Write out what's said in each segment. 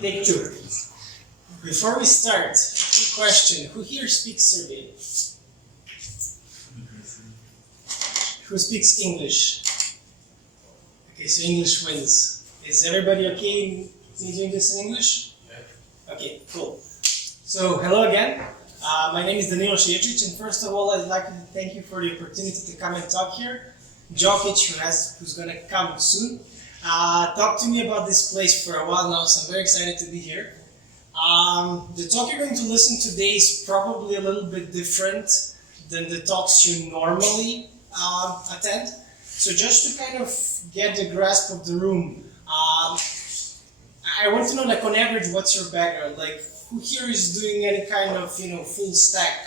Take two. Before we start, quick question. Who here speaks Serbian? Who speaks English? Okay, so English wins. Is everybody okay me doing this in English? Yeah. Okay, cool. So, hello again. My name is Danilo Šijačić, and first of all, I'd like to thank you for the opportunity to come and talk here. Jokic, who's going to come soon, talked to me about this place for a while now, so I'm very excited to be here. The talk you're going to listen to today is probably a little bit different than the talks you normally attend. So just to kind of get the grasp of the room, I want to know, like, on average, what's your background? Like, who here is doing any kind of, full stack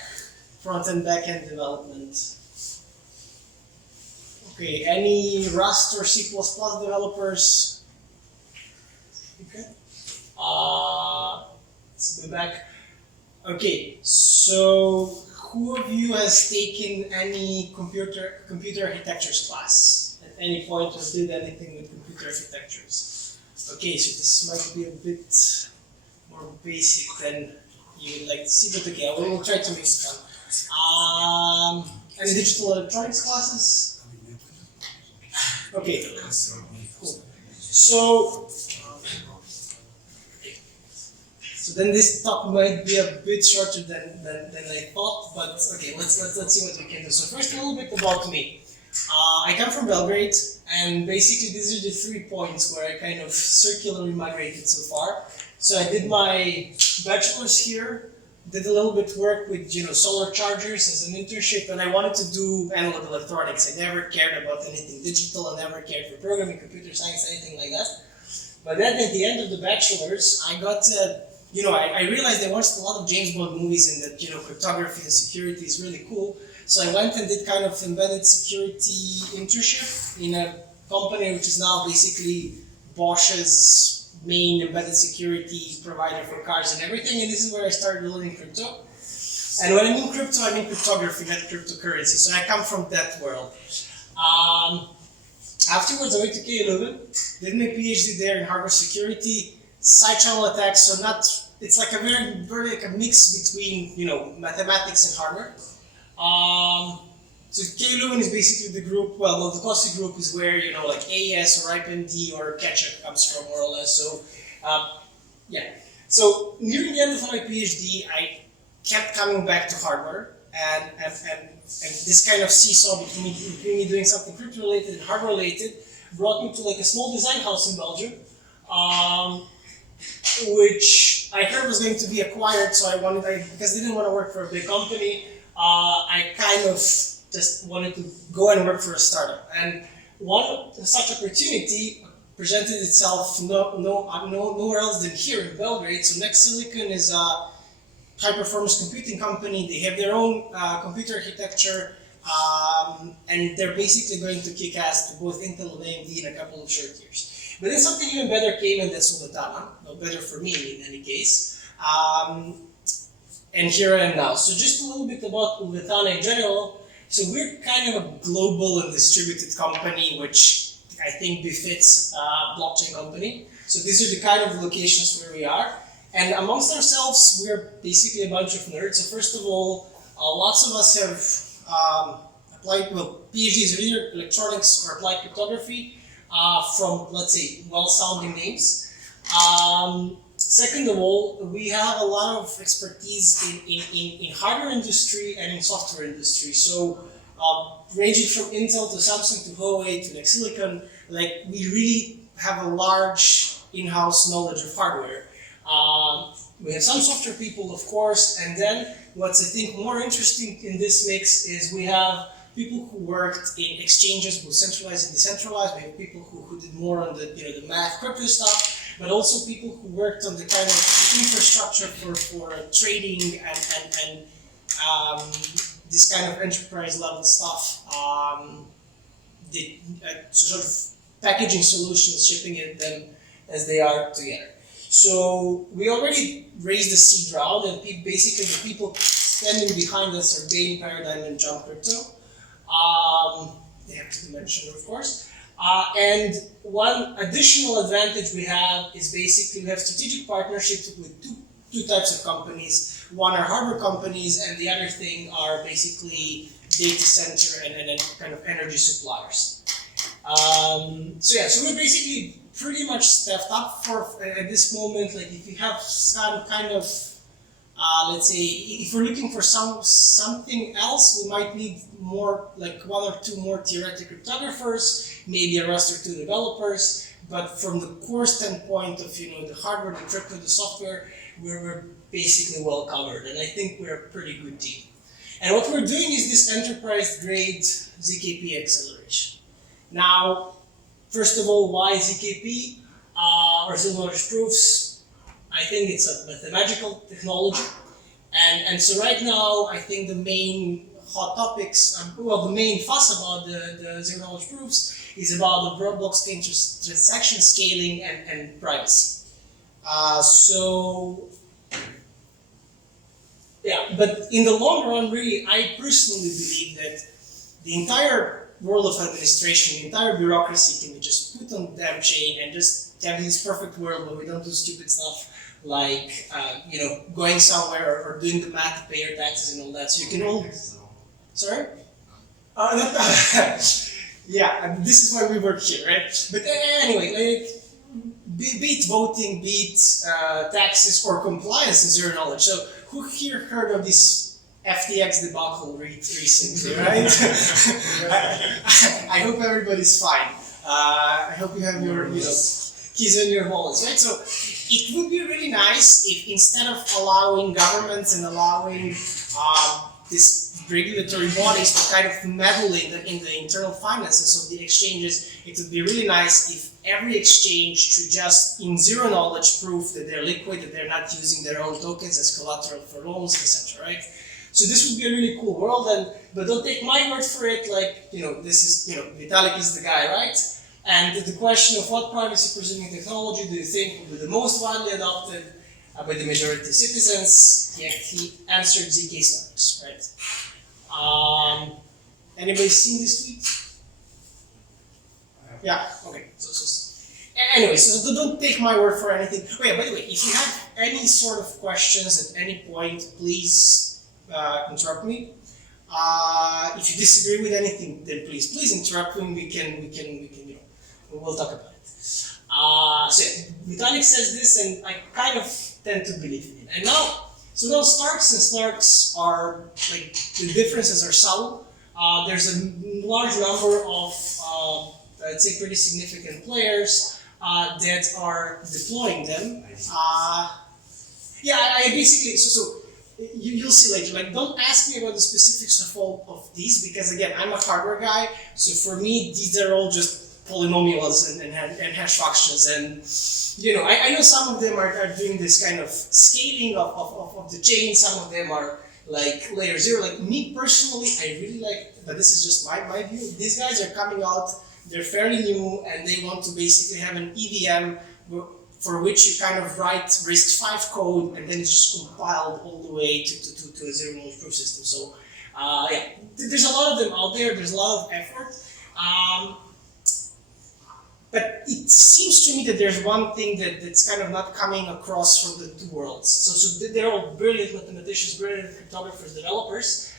front-end, back-end development? Okay, any Rust or C++ developers? Okay. Let's go back. Okay, so who of you has taken any computer architectures class at any point or did anything with computer architectures? Okay, so this might be a bit more basic than you would like to see, but okay, we'll try to make it fun. Any digital electronics classes? Okay, cool. So then this talk might be a bit shorter than I thought, but okay, let's see what we can do. So first, a little bit about me. I come from Belgrade, and basically these are the 3 points where I kind of circularly migrated so far. So I did my bachelor's here, did a little bit work with solar chargers as an internship, and I wanted to do analog electronics. I never cared about anything digital, I never cared for programming, computer science, anything like that. But then at the end of the bachelor's, I got I realized I watched a lot of James Bond movies and that cryptography and security is really cool. So I went and did kind of embedded security internship in a company which is now basically Bosch's main embedded security provider for cars and everything, and this is where I started learning crypto. And when I mean crypto, I mean cryptography, not cryptocurrency. So I come from that world. Afterwards, I went to Lueven, did my PhD there in hardware security, side channel attacks. So it's like a very like a mix between mathematics and hardware. So Lueven is basically the group, well, the classic group is where, like AES or IPMD or Ketchup comes from, more or less. So, yeah. So, nearing the end of my PhD, I kept coming back to hardware, and this kind of seesaw between me doing something crypto-related and hardware-related brought me to like a small design house in Belgium, which I heard was going to be acquired, so because I didn't want to work for a big company, I kind of just wanted to go and work for a startup. And one such opportunity presented itself nowhere else than here in Belgrade. So Next Silicon is a high-performance computing company. They have their own computer architecture, and they're basically going to kick ass to both Intel and AMD in a couple of short years. But then something even better came, and that's Lueven. No, better for me in any case. And here I am now. So just a little bit about Lueven in general. So we're kind of a global and distributed company, which I think befits a blockchain company. So these are the kind of locations where we are. And amongst ourselves, we're basically a bunch of nerds. So first of all, lots of us have applied, PhDs in either electronics or applied cryptography from, let's say, well-sounding names. Second of all, we have a lot of expertise in hardware industry and in software industry. So ranging from Intel to Samsung to Huawei to Next Silicon, like we really have a large in-house knowledge of hardware. We have some software people, of course, and then what's I think more interesting in this mix is we have people who worked in exchanges, both centralized and decentralized. We have people who did more on the the math crypto stuff, but also people who worked on the kind of infrastructure for trading and this kind of enterprise level stuff, sort of packaging solutions, shipping them as they are together. So we already raised the seed round, and basically the people standing behind us are Bain, Paradigm, and Jump Crypto. They have to be mentioned, of course. And one additional advantage we have is basically we have strategic partnerships with two types of companies. One are hardware companies, and the other thing are basically data center and kind of energy suppliers. So we're basically pretty much staffed up for at this moment. Like if you have some kind of let's say if we're looking for something else, we might need more, like 1 or 2 more theoretic cryptographers, maybe a Rust or 2 developers. But from the core standpoint of the hardware, the crypto, the software, we're basically well covered, and I think we're a pretty good team. And what we're doing is this enterprise-grade ZKP acceleration. Now, first of all, why ZKP or zero-knowledge proofs? I think it's a mathemagical technology, and so right now I think the main hot topics, the main fuss about the zero-knowledge proofs is about the blockchain transaction scaling and privacy. But in the long run, really, I personally believe that the entire world of administration, the entire bureaucracy can be just put on the damn chain and just have this perfect world where we don't do stupid stuff like going somewhere or doing the math to pay your taxes and all that. So you can all. Sorry? Yeah, this is why we work here, right? But anyway, like, be it voting, be it taxes or compliance and zero knowledge. So who here heard of this FTX debacle recently, right? I hope everybody's fine. I hope you have your keys in your wallets, right? So it would be really nice if instead of allowing governments and allowing these regulatory bodies to kind of meddle in the internal finances of the exchanges, it would be really nice if every exchange should just, in zero knowledge, prove that they're liquid, that they're not using their own tokens as collateral for loans, etc. Right? So this would be a really cool world, but don't take my word for it. Like this is Vitalik is the guy, right? And the question of what privacy presuming technology do you think will be the most widely adopted by the majority of citizens? Yeah, he answered ZK snarks, right? Anybody seen this tweet? Yeah, okay. Anyway, so don't take my word for anything. Oh yeah, by the way, if you have any sort of questions at any point, please interrupt me. If you disagree with anything, then please interrupt me. We'll talk about it. So Vitalik says this, and I kind of tend to believe in it. And now Starks and Snarks are, like, the differences are subtle. There's a large number of, I'd say, pretty significant players that are deploying them. I basically, you'll see later, like, don't ask me about the specifics of all of these, because again, I'm a hardware guy, so for me, these are all just polynomials and hash functions, and I know some of them are doing this kind of scaling of the chain, some of them are like layer 0. Like me personally, I really like, but this is just my view, these guys are coming out, they're fairly new, and they want to basically have an EVM for which you kind of write RISC-V code, and then it's just compiled all the way to a zero-knowledge proof system. So there's a lot of them out there, there's a lot of effort. But it seems to me that there's one thing that's kind of not coming across from the two worlds. So they're all brilliant mathematicians, brilliant cryptographers, developers.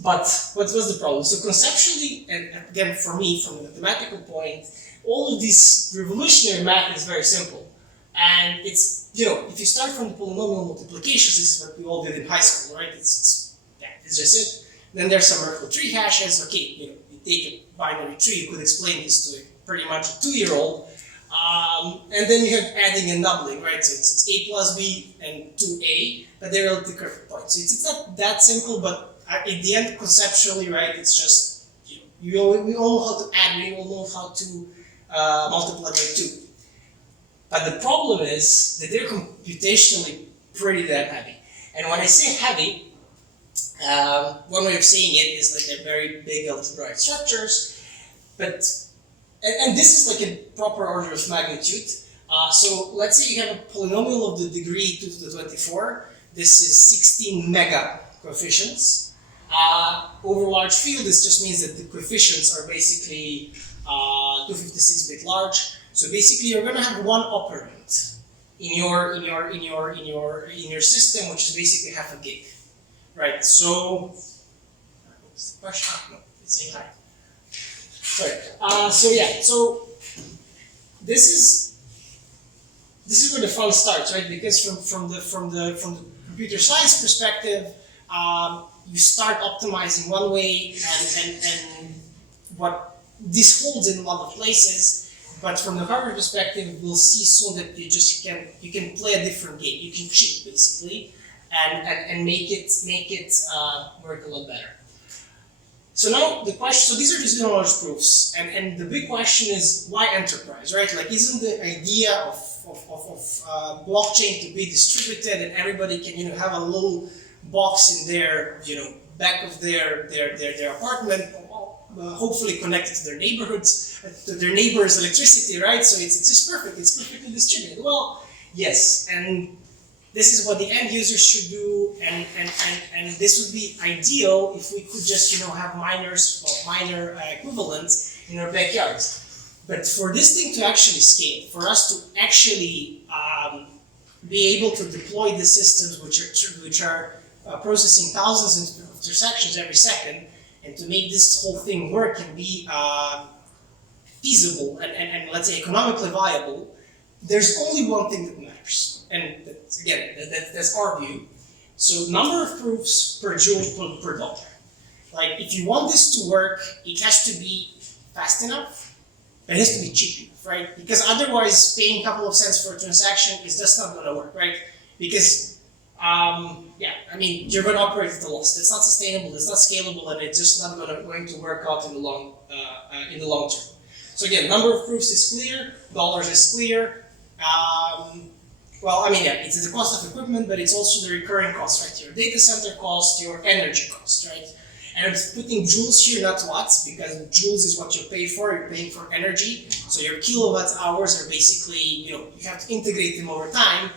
But what's the problem? So conceptually, and again for me, from a mathematical point, all of this revolutionary math is very simple. And it's, if you start from the polynomial multiplications, this is what we all did in high school, right? It's just it. Then there's some Merkle tree hashes. Okay, you take a binary tree, you could explain this to pretty much a 2-year-old. And then you have adding and doubling, right? So it's a plus b and 2a, but they're relative curve points. So it's not that simple, but at the end, conceptually, right, it's just, we all know how to add, we all know how to multiply by 2. But the problem is that they're computationally pretty damn heavy. And when I say heavy, one way of saying it is like they're very big algebraic structures, but and this is like a proper order of magnitude. So let's say you have a polynomial of the degree 2 to the 24. This is 16 mega coefficients. Over large field, this just means that the coefficients are basically 256-bit large. So basically, you're going to have one operand in your system, which is basically half a gig, right? So, what's the question? No, it's saying hi. Sorry. So this is where the fun starts, right? Because from the computer science perspective, you start optimizing one way, and what this holds in a lot of places. But from the hardware perspective, we'll see soon that you can play a different game. You can cheat basically, and make it work a lot better. So now the question. So these are the zero knowledge proofs, and the big question is why enterprise, right? Like, isn't the idea of blockchain to be distributed and everybody can have a little box in their back of their apartment, hopefully connected to their neighborhoods, to their neighbors' electricity, right? So it's just perfect. It's perfectly distributed. Well, yes, and this is what the end users should do, and this would be ideal if we could just have minor equivalents in our backyards. But for this thing to actually scale, for us to actually be able to deploy the systems which are processing thousands of transactions every second, and to make this whole thing work and be feasible and let's say economically viable, there's only one thing that matters, and that's our view. So number of proofs per joule per dollar. Like, if you want this to work, it has to be fast enough, it has to be cheap enough, right? Because otherwise, paying a couple of cents for a transaction is just not going to work, right? Because you're going to operate at a loss. It's not sustainable. It's not scalable, and it's just not going to work out in the long term. So again, number of proofs is clear. Dollars is clear. It's the cost of equipment, but it's also the recurring cost, right? Your data center cost, your energy cost, right? And I'm putting joules here, not watts, because joules is what you pay for. You're paying for energy. So your kilowatt hours are basically, you have to integrate them over time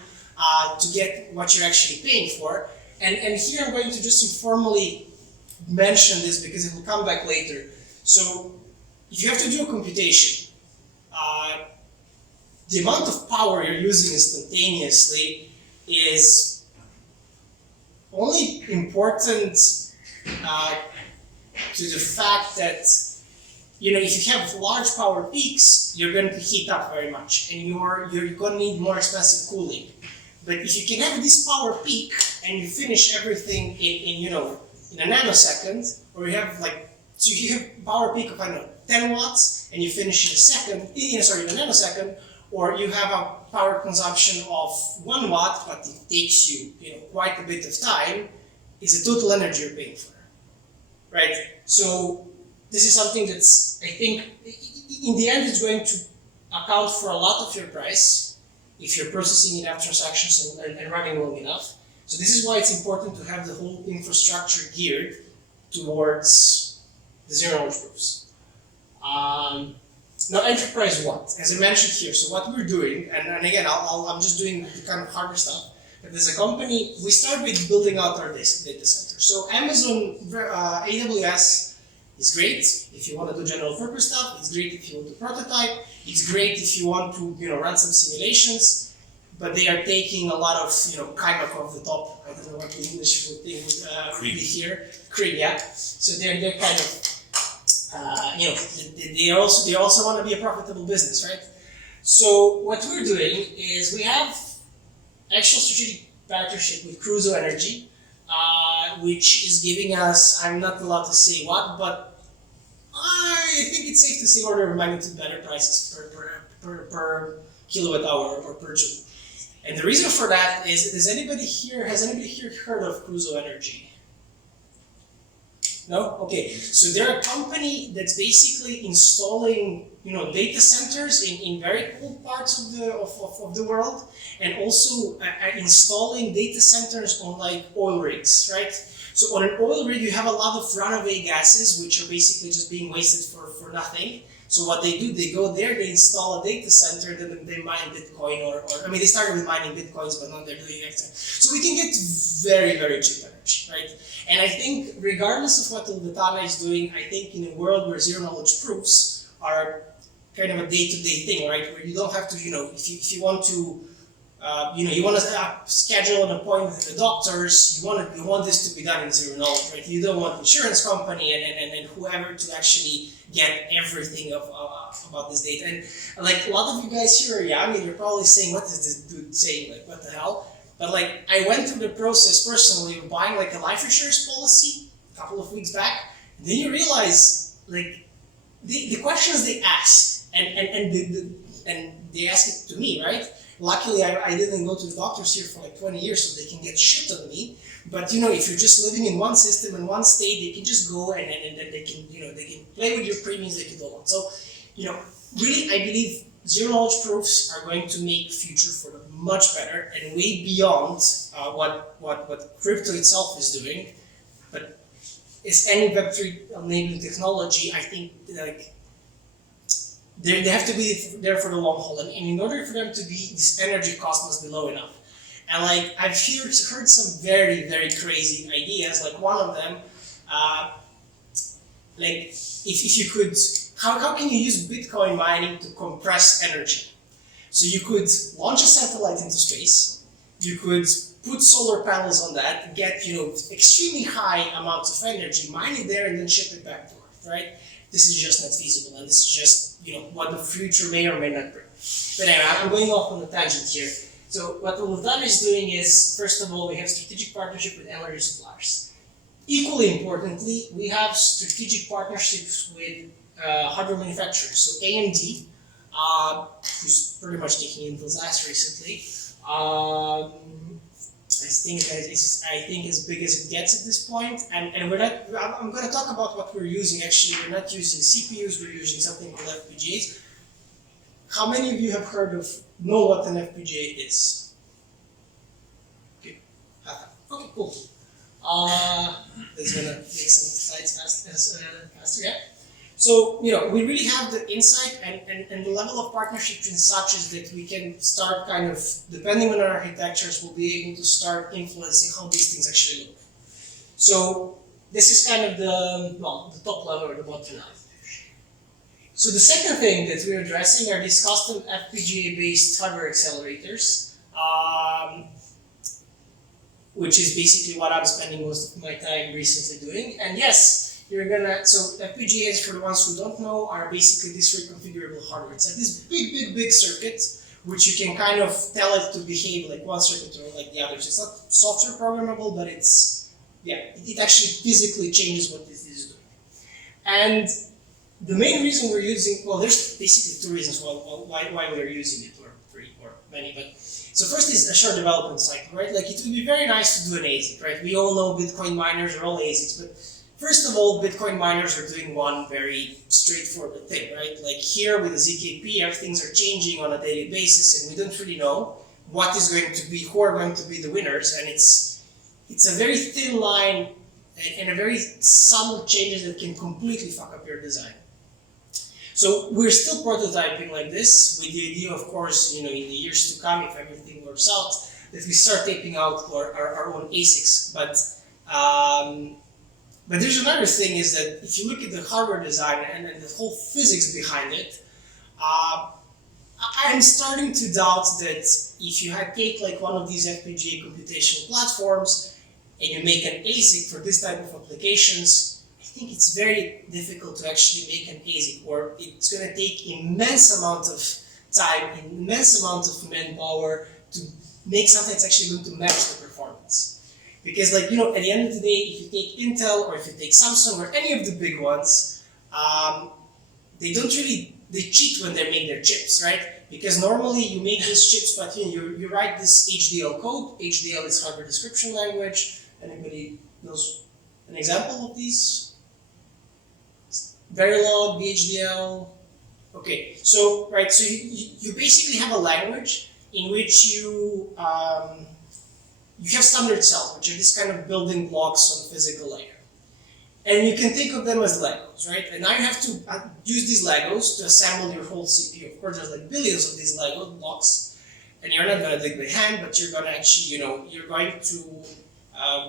to get what you're actually paying for. And here I'm going to just informally mention this because it will come back later. So if you have to do a computation, the amount of power you're using instantaneously is only important to the fact that if you have large power peaks, you're going to heat up very much, and you're going to need more expensive cooling. But if you can have this power peak and you finish everything in a nanosecond, or you have power peak of 10 watts and you finish in a nanosecond, or you have a power consumption of 1 watt, but it takes you quite a bit of time, it's the total energy you're paying for, right? So this is something that's, I think, in the end, it's going to account for a lot of your price if you're processing enough transactions and running long enough. So this is why it's important to have the whole infrastructure geared towards the zero knowledge proofs. Now, enterprise what? As I mentioned here, so what we're doing, and again, I'm just doing the kind of hardware stuff, but as a company, we start with building out our data center. So Amazon AWS is great if you want to do general purpose stuff. It's great if you want to prototype. It's great if you want to run some simulations. But they are taking a lot of kind of off the top. I don't know what the English would be here. Cream, yeah. So they're kind of they also want to be a profitable business, right? So what we're doing is we have actual strategic partnership with Crusoe Energy, which is giving us, I'm not allowed to say what, but I think it's safe to say order of magnitude better prices per kilowatt hour or per joule. And the reason for that is, has anybody here heard of Crusoe Energy? No? Okay. So they're a company that's basically installing, data centers in very cool parts of the world, and also installing data centers on oil rigs, right? So on an oil rig, you have a lot of runaway gases, which are basically just being wasted for nothing. So what they do, they go there, they install a data center, then they mine Bitcoin, or I mean, they started with mining Bitcoins, but now they're doing extra. So we can get very, very cheap energy, right? And I think regardless of what Lueven is doing, I think in a world where zero-knowledge proofs are kind of a day-to-day thing, right? Where you don't have to, if you want to, you want to schedule an appointment with the doctors, you want this to be done in zero knowledge, right? You don't want insurance company and whoever to actually get everything about this data. And like a lot of you guys here are young and you're probably saying, what is this dude saying? Like, what the hell? But like, I went through the process personally of buying like a life insurance policy a couple of weeks back. And then you realize like the questions they ask and they ask it to me, right? Luckily, I didn't go to the doctors here for like 20 years, so they can get shit on me. But if you're just living in one system in one state, they can just go and then they can they can play with your premiums, they can go on. So really, I believe zero knowledge proofs are going to make future for them much better and way beyond what crypto itself is doing. But as any Web3 enabling technology, I think like they have to be there for the long haul, and in order for them to be, this energy cost must be low enough. And like I've heard some very, very crazy ideas. Like one of them, like if you could, how can you use Bitcoin mining to compress energy? So you could launch a satellite into space. You could put solar panels on that, get extremely high amounts of energy, mine it there, and then ship it back to Earth, right? This is just not feasible, and this is just what the future may or may not bring. But anyway, I'm going off on a tangent here. So what Lueven is doing is, first of all, we have strategic partnership with energy suppliers. Equally importantly, we have strategic partnerships with hardware manufacturers. So AMD, who's pretty much taking Intel's ass recently, I think as big as it gets at this point, and we're not. I'm going to talk about what we're using. Actually, we're not using CPUs. We're using something called FPGAs. How many of you have know what an FPGA is? Okay, okay, cool. That's gonna make some slides faster. Yeah. So we really have the insight and the level of partnership is such as that we can start kind of, depending on our architectures, we'll be able to start influencing how these things actually look. So this is kind of the top level or the bottom line. So the second thing that we're addressing are these custom FPGA-based hardware accelerators, which is basically what I'm spending most of my time recently doing. And yes, so FPGAs, for the ones who don't know, are basically this reconfigurable hardware. It's like this big circuit, which you can kind of tell it to behave like one circuit or like the others. It's not software programmable, but it actually physically changes what this is doing. And the main reason we're using, there's basically two reasons why we're using it, or three, or many, but so first is a short development cycle, right? Like it would be very nice to do an ASIC, right? We all know Bitcoin miners are all ASICs, but first of all, Bitcoin miners are doing one very straightforward thing, right? Like here with the ZKP, everything's are changing on a daily basis, and we don't really know what is going to be, who are going to be the winners, and it's a very thin line and a very subtle changes that can completely fuck up your design. So we're still prototyping like this, with the idea, of course, in the years to come, if everything works out, that we start taping out our own ASICs. But there's another thing is that if you look at the hardware design and the whole physics behind it, I'm starting to doubt that if you take like one of these FPGA computational platforms and you make an ASIC for this type of applications, I think it's very difficult to actually make an ASIC, or it's going to take immense amount of time, immense amount of manpower to make something that's actually going to match the performance. Because at the end of the day, if you take Intel or if you take Samsung or any of the big ones, they cheat when they make their chips, right? Because normally you make these chips, but you write this HDL code. HDL is hardware description language. Anybody knows an example of these? Verilog, VHDL. Okay, so you basically have a language in which you have standard cells, which are these kind of building blocks on the physical layer. And you can think of them as Legos, right? And now you have to use these Legos to assemble your whole CPU. Of course, there's like billions of these Lego blocks, and you're not going to dig by hand, but you're going to actually, you're going to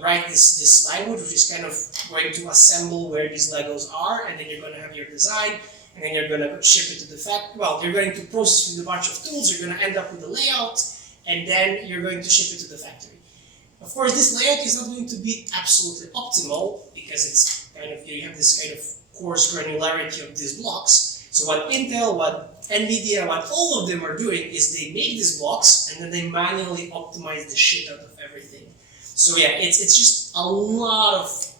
write this language, which is kind of going to assemble where these Legos are, and then you're going to have your design, and then you're going to ship it to the factory. Well, you're going to process with a bunch of tools, you're going to end up with a layout, and then you're going to ship it to the factory. Of course, this layout is not going to be absolutely optimal, because it's kind of, you have this kind of coarse granularity of these blocks. So what Intel, what NVIDIA, what all of them are doing is they make these blocks, and then they manually optimize the shit out of everything. So yeah, it's just a lot of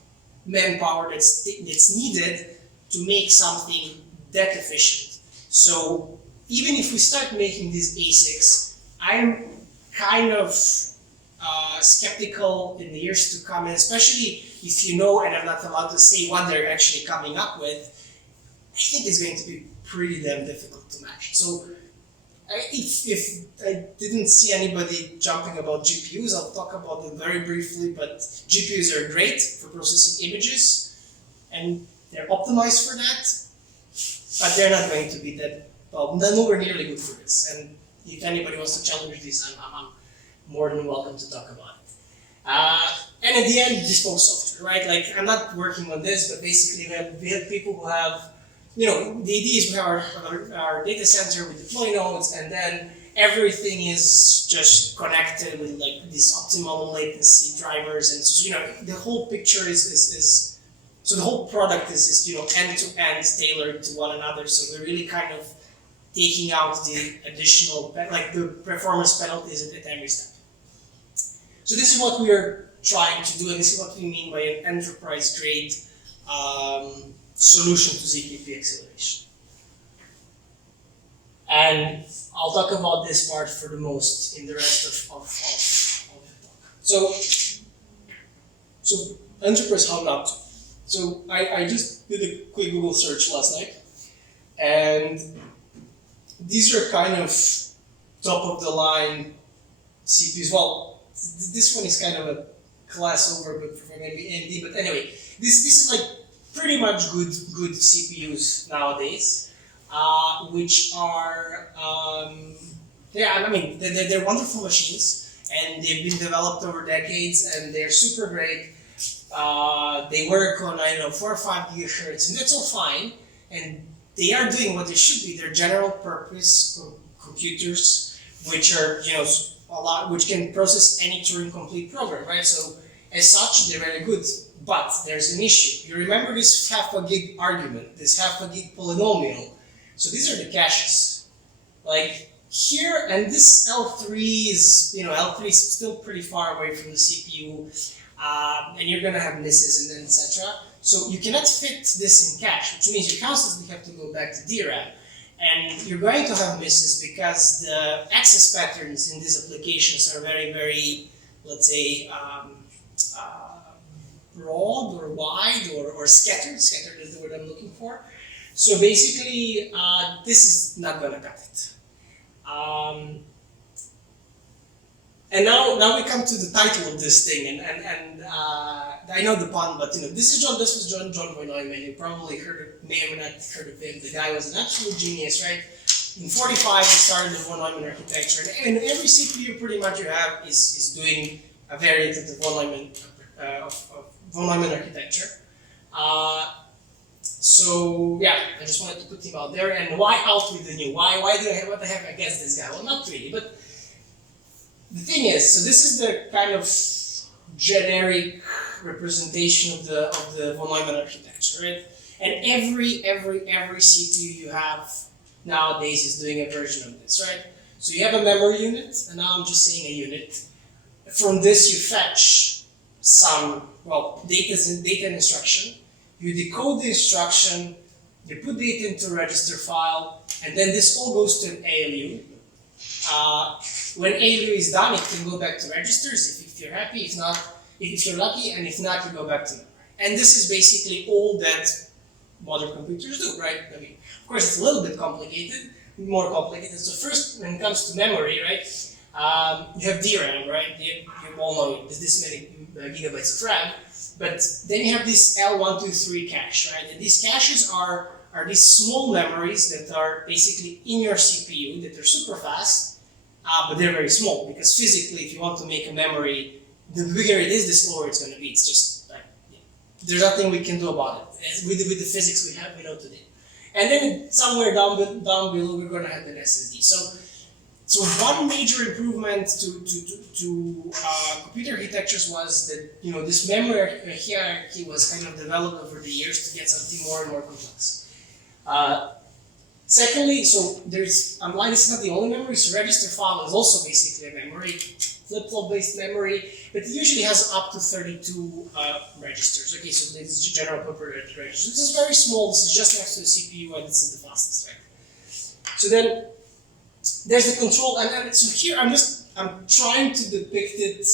manpower that's needed to make something that efficient. So even if we start making these ASICs, I'm kind of skeptical in the years to come, and especially if you know, and I'm not allowed to say what they're actually coming up with, I think it's going to be pretty damn difficult to match. So if I didn't see anybody jumping about GPUs, I'll talk about them very briefly, but GPUs are great for processing images, and they're optimized for that, but they're not going to be that, well, nowhere nearly good for this. And if anybody wants to challenge these, I'm more than welcome to talk about it. And at the end, bespoke software, right? Like, I'm not working on this, but basically we have people who have, the idea is we have our data center, we deploy nodes, and then everything is just connected with like these optimal latency drivers, and so the whole picture is so the whole product is end to end tailored to one another. So we're really kind of taking out the additional, like the performance penalties at every step. So this is what we are trying to do, and this is what we mean by an enterprise-grade solution to ZKP acceleration. And I'll talk about this part for the most in the rest of the talk. So enterprise, how not to? So I just did a quick Google search last night, and these are kind of top of the line CPUs. Well, this one is kind of a class over, but for maybe AMD. But anyway, this is like pretty much good CPUs nowadays, which are they're wonderful machines, and they've been developed over decades, and they're super great. They work on 4 or 5 gigahertz, and that's all fine. And they are doing what they should be. They're general purpose computers, which are which can process any Turing complete program, right? So as such, they're very good. But there's an issue. You remember this half a gig argument, this half a gig polynomial. So these are the caches. Like here, and this L3 is, L3 is still pretty far away from the CPU, and you're gonna have misses and then etc. So you cannot fit this in cache, which means you constantly have to go back to DRAM. And you're going to have misses because the access patterns in these applications are very, very, let's say, broad or wide or scattered. Scattered is the word I'm looking for. So basically, this is not going to cut it. And now we come to the title of this thing, and I know the pun, but this was John von Neumann. You probably may or not heard of him. The guy was an absolute genius, right? In 45, he started the von Neumann architecture, and every CPU pretty much you have is doing a variant of the von Neumann architecture. So yeah, I just wanted to put him out there. And why out with the new? Why do I have what I have against this guy? Well, not really, but the thing is, so this is the kind of generic representation of the von Neumann architecture, right? And every CPU you have nowadays is doing a version of this, right? So you have a memory unit, and now I'm just saying a unit. From this you fetch some, data instruction. You decode the instruction, you put data into a register file, and then this all goes to an ALU. When ALU is done, it can go back to registers if you're happy, if you're lucky, and if not, you go back to memory. And this is basically all that modern computers do, right? I mean, of course, it's a little bit complicated, more complicated. So first, when it comes to memory, right, you have DRAM, right? You all know there's this many gigabytes of RAM. But then you have this L123 cache, right? And these caches are these small memories that are basically in your CPU that are super fast, but they're very small because physically, if you want to make a memory, the bigger it is, the slower it's going to be. It's just like, there's nothing we can do about it with the physics we know today. And then somewhere down below, we're going to have an SSD. So one major improvement to computer architectures was that this memory hierarchy was kind of developed over the years to get something more and more complex. Secondly, so there's line is not the only memory. So register file is also basically a memory, flip-flop based memory, but it usually has up to 32 registers. Okay, so this is general purpose register. This is very small. This is just next to the CPU, and this is the fastest, right? So then there's the control, and so here I'm trying to depict it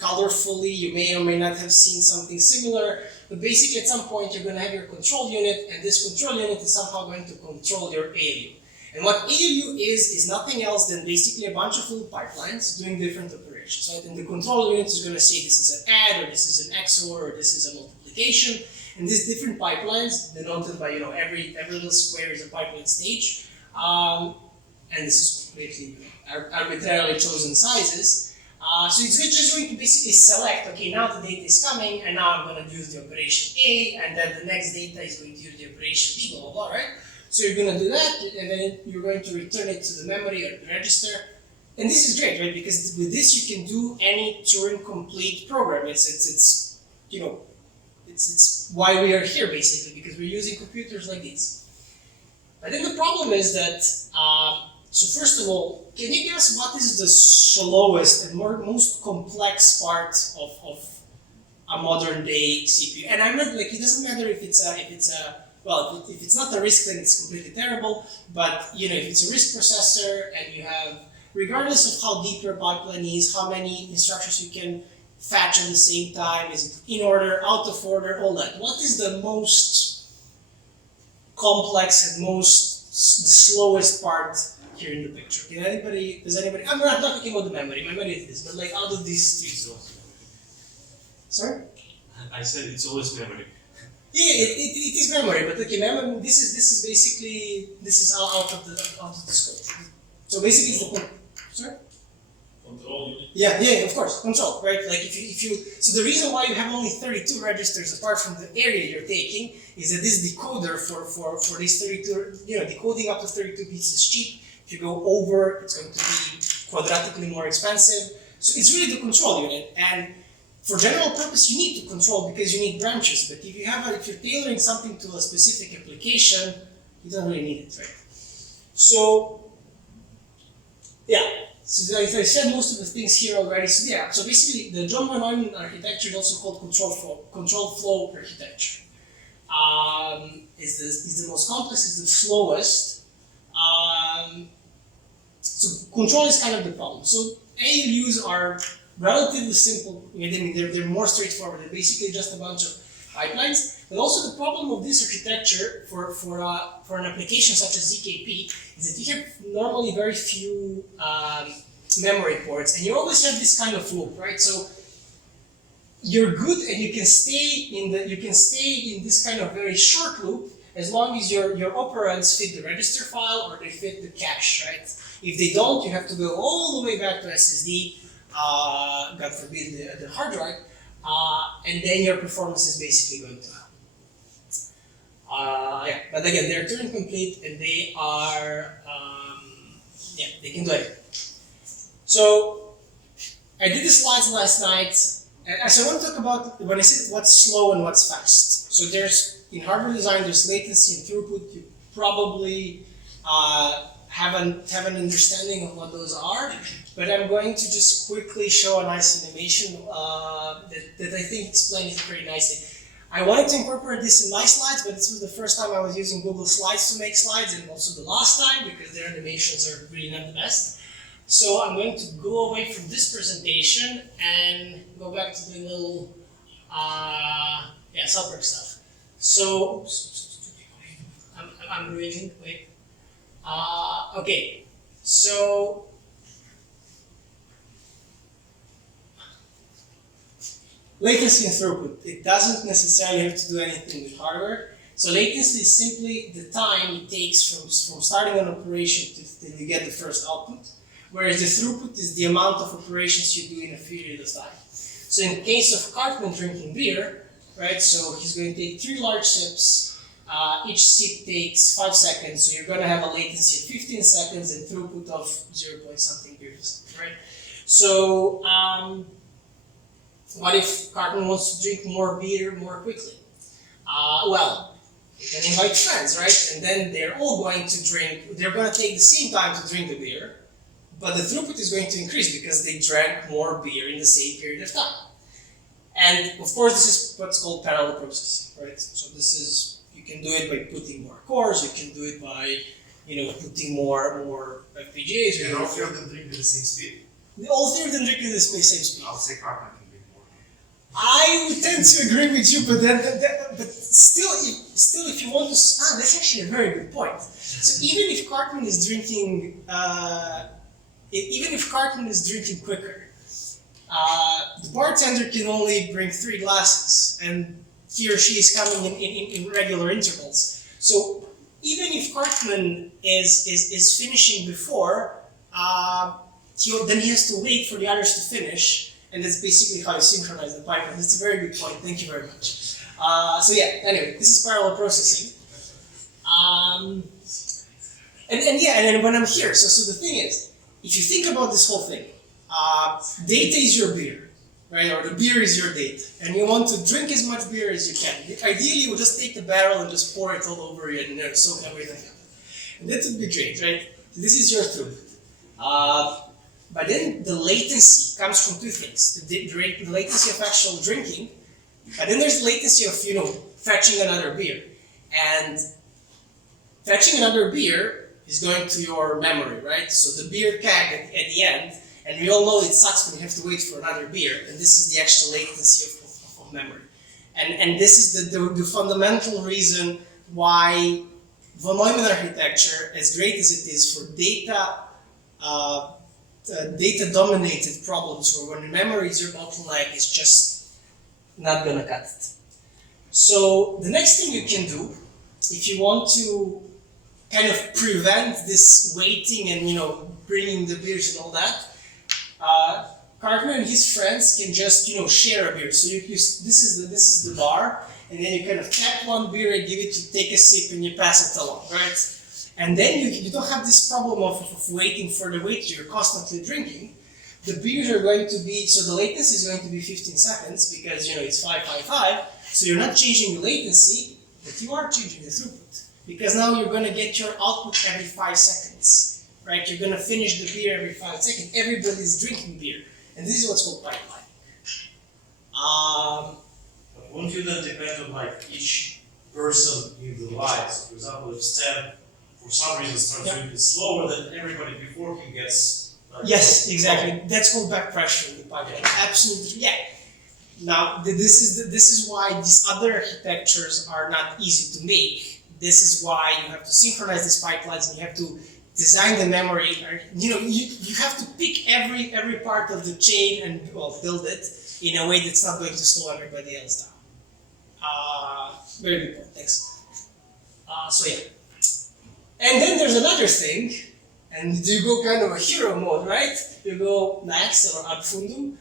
colorfully. You may or may not have seen something similar, but basically at some point you're going to have your control unit, and this control unit is somehow going to control your ALU. And what ALU is nothing else than basically a bunch of little pipelines doing different operations, right? And the control unit is going to say this is an add, or this is an XOR, or this is a multiplication, and these different pipelines denoted by every little square is a pipeline stage. And this is completely arbitrarily chosen sizes. So it's just going to basically select, okay, now the data is coming, and now I'm going to use the operation A, and then the next data is going to use the operation B, blah, blah, blah, right? So you're going to do that, and then you're going to return it to the memory or the register. And this is great, right? Because with this you can do any Turing-complete program. It's why we are here, basically, because we're using computers like these. But then the problem is that so first of all, can you guess what is the slowest and most complex part of a modern day CPU? And I'm not like, it doesn't matter if it's not a RISC, then it's completely terrible. But if it's a RISC processor and you have, regardless of how deep your pipeline is, how many instructions you can fetch at the same time, is it in order, out of order, all that. What is the most complex and the slowest part here in the picture? Does anybody, I'm not talking about the memory is this, but like out of these three. Sorry? I said it's always memory. Yeah, it is memory, but okay, memory, this is out of the scope. So basically it's the, sorry? Control unit. Yeah, of course, control, right? Like if you, so the reason why you have only 32 registers apart from the area you're taking is that this decoder for these 32, decoding up to 32 bits is cheap. If you go over, it's going to be quadratically more expensive. So it's really the control unit, and for general purpose, you need to control because you need branches. But if you're tailoring something to a specific application, you don't really need it, right? So, yeah. So as I said, most of the things here already. So yeah. So basically, the John von Neumann architecture is also called control flow architecture. Is the most complex, is the slowest. So control is kind of the problem. So ALUs are relatively simple. I mean, they're more straightforward. They're basically just a bunch of pipelines. But also the problem of this architecture for an application such as ZKP is that you have normally very few memory ports, and you always have this kind of loop, right? So you're good, and you can stay in this kind of very short loop as long as your operands fit the register file or they fit the cache, right? If they don't, you have to go all the way back to SSD. God forbid the hard drive, and then your performance is basically going to happen. Yeah, but again, they're Turing complete, and they are, they can do it. So I did the slides last night, and so I want to talk about when I say what's slow and what's fast. So in hardware design, there's latency and throughput. You probably have an understanding of what those are, but I'm going to just quickly show a nice animation that I think explains it very nicely. I wanted to incorporate this in my slides, but this was the first time I was using Google Slides to make slides, and also the last time because their animations are really not the best. So I'm going to go away from this presentation and go back to the little Cellwork stuff. So I'm reading. Wait. Okay. So latency and throughput. It doesn't necessarily have to do anything with hardware. So latency is simply the time it takes from starting an operation till you get the first output, whereas the throughput is the amount of operations you do in a period of time. So in the case of Cartman drinking beer, right, so he's going to take 3 large sips, each sip takes 5 seconds, so you're going to have a latency of 15 seconds and throughput of 0 point something beers, right? So what if Cartman wants to drink more beer more quickly? Well, you can invite friends, right? And then they're all going to drink, they're going to take the same time to drink the beer, but the throughput is going to increase because they drank more beer in the same period of time. And of course, this is what's called parallel processing, right? So this is, you can do it by putting more cores, you can do it by, putting more FPGAs. And all 3 of them drink at the same speed? All 3 of them drink at the same speed. I'll say Cartman can drink more. I would tend to agree with you, but still, if you want to, that's actually a very good point. So even if Cartman is drinking, quicker, the bartender can only bring 3 glasses, and he or she is coming in regular intervals. So even if Cartman is finishing before, then he has to wait for the others to finish. And that's basically how you synchronize the pipeline. That's a very good point. Thank you very much. So yeah, anyway, this is parallel processing. And then when I'm here, so the thing is, if you think about this whole thing, data is your beer, right? Or the beer is your data. And you want to drink as much beer as you can. Ideally, you would just take the barrel and just pour it all over you and soak everything up. And that would be great, right? So this is your throughput. But then the latency comes from 2 things. The latency of actual drinking, and then there's the latency of, fetching another beer. And fetching another beer is going to your memory, right? So the beer keg at the end, and we all know it sucks when you have to wait for another beer, and this is the actual latency of memory. And this is the fundamental reason why von Neumann architecture, as great as it is for data-dominated problems, where when memory is your bottleneck, it's just not gonna cut it. So the next thing you can do, if you want to kind of prevent this waiting and bringing the beers and all that, Cartman and his friends can just share a beer. So this is the bar, and then you kind of tap one beer and give it to take a sip and you pass it along, right? And then you don't have this problem of waiting for the waiter. You're constantly drinking. The beers are going to be, so the latency is going to be 15 seconds because it's 555. So you're not changing the latency, but you are changing the throughput. Because now you're going to get your output every 5 seconds, right? You're going to finish the beer every 5 seconds. Everybody's drinking beer. And this is what's called pipeline. But won't you then depend on each person in the line? So for example, if Stan for some reason starts doing it slower than everybody before he gets yes, exactly. That's called back pressure in the pipeline. Absolutely, yeah. Now this is why these other architectures are not easy to make. This is why you have to synchronize these pipelines and you have to design the memory. You have to pick every part of the chain and build it in a way that's not going to slow everybody else down. Very good point. Thanks. So yeah. And then there's another thing, and you go kind of a hero mode, right? You go max or ad fundum,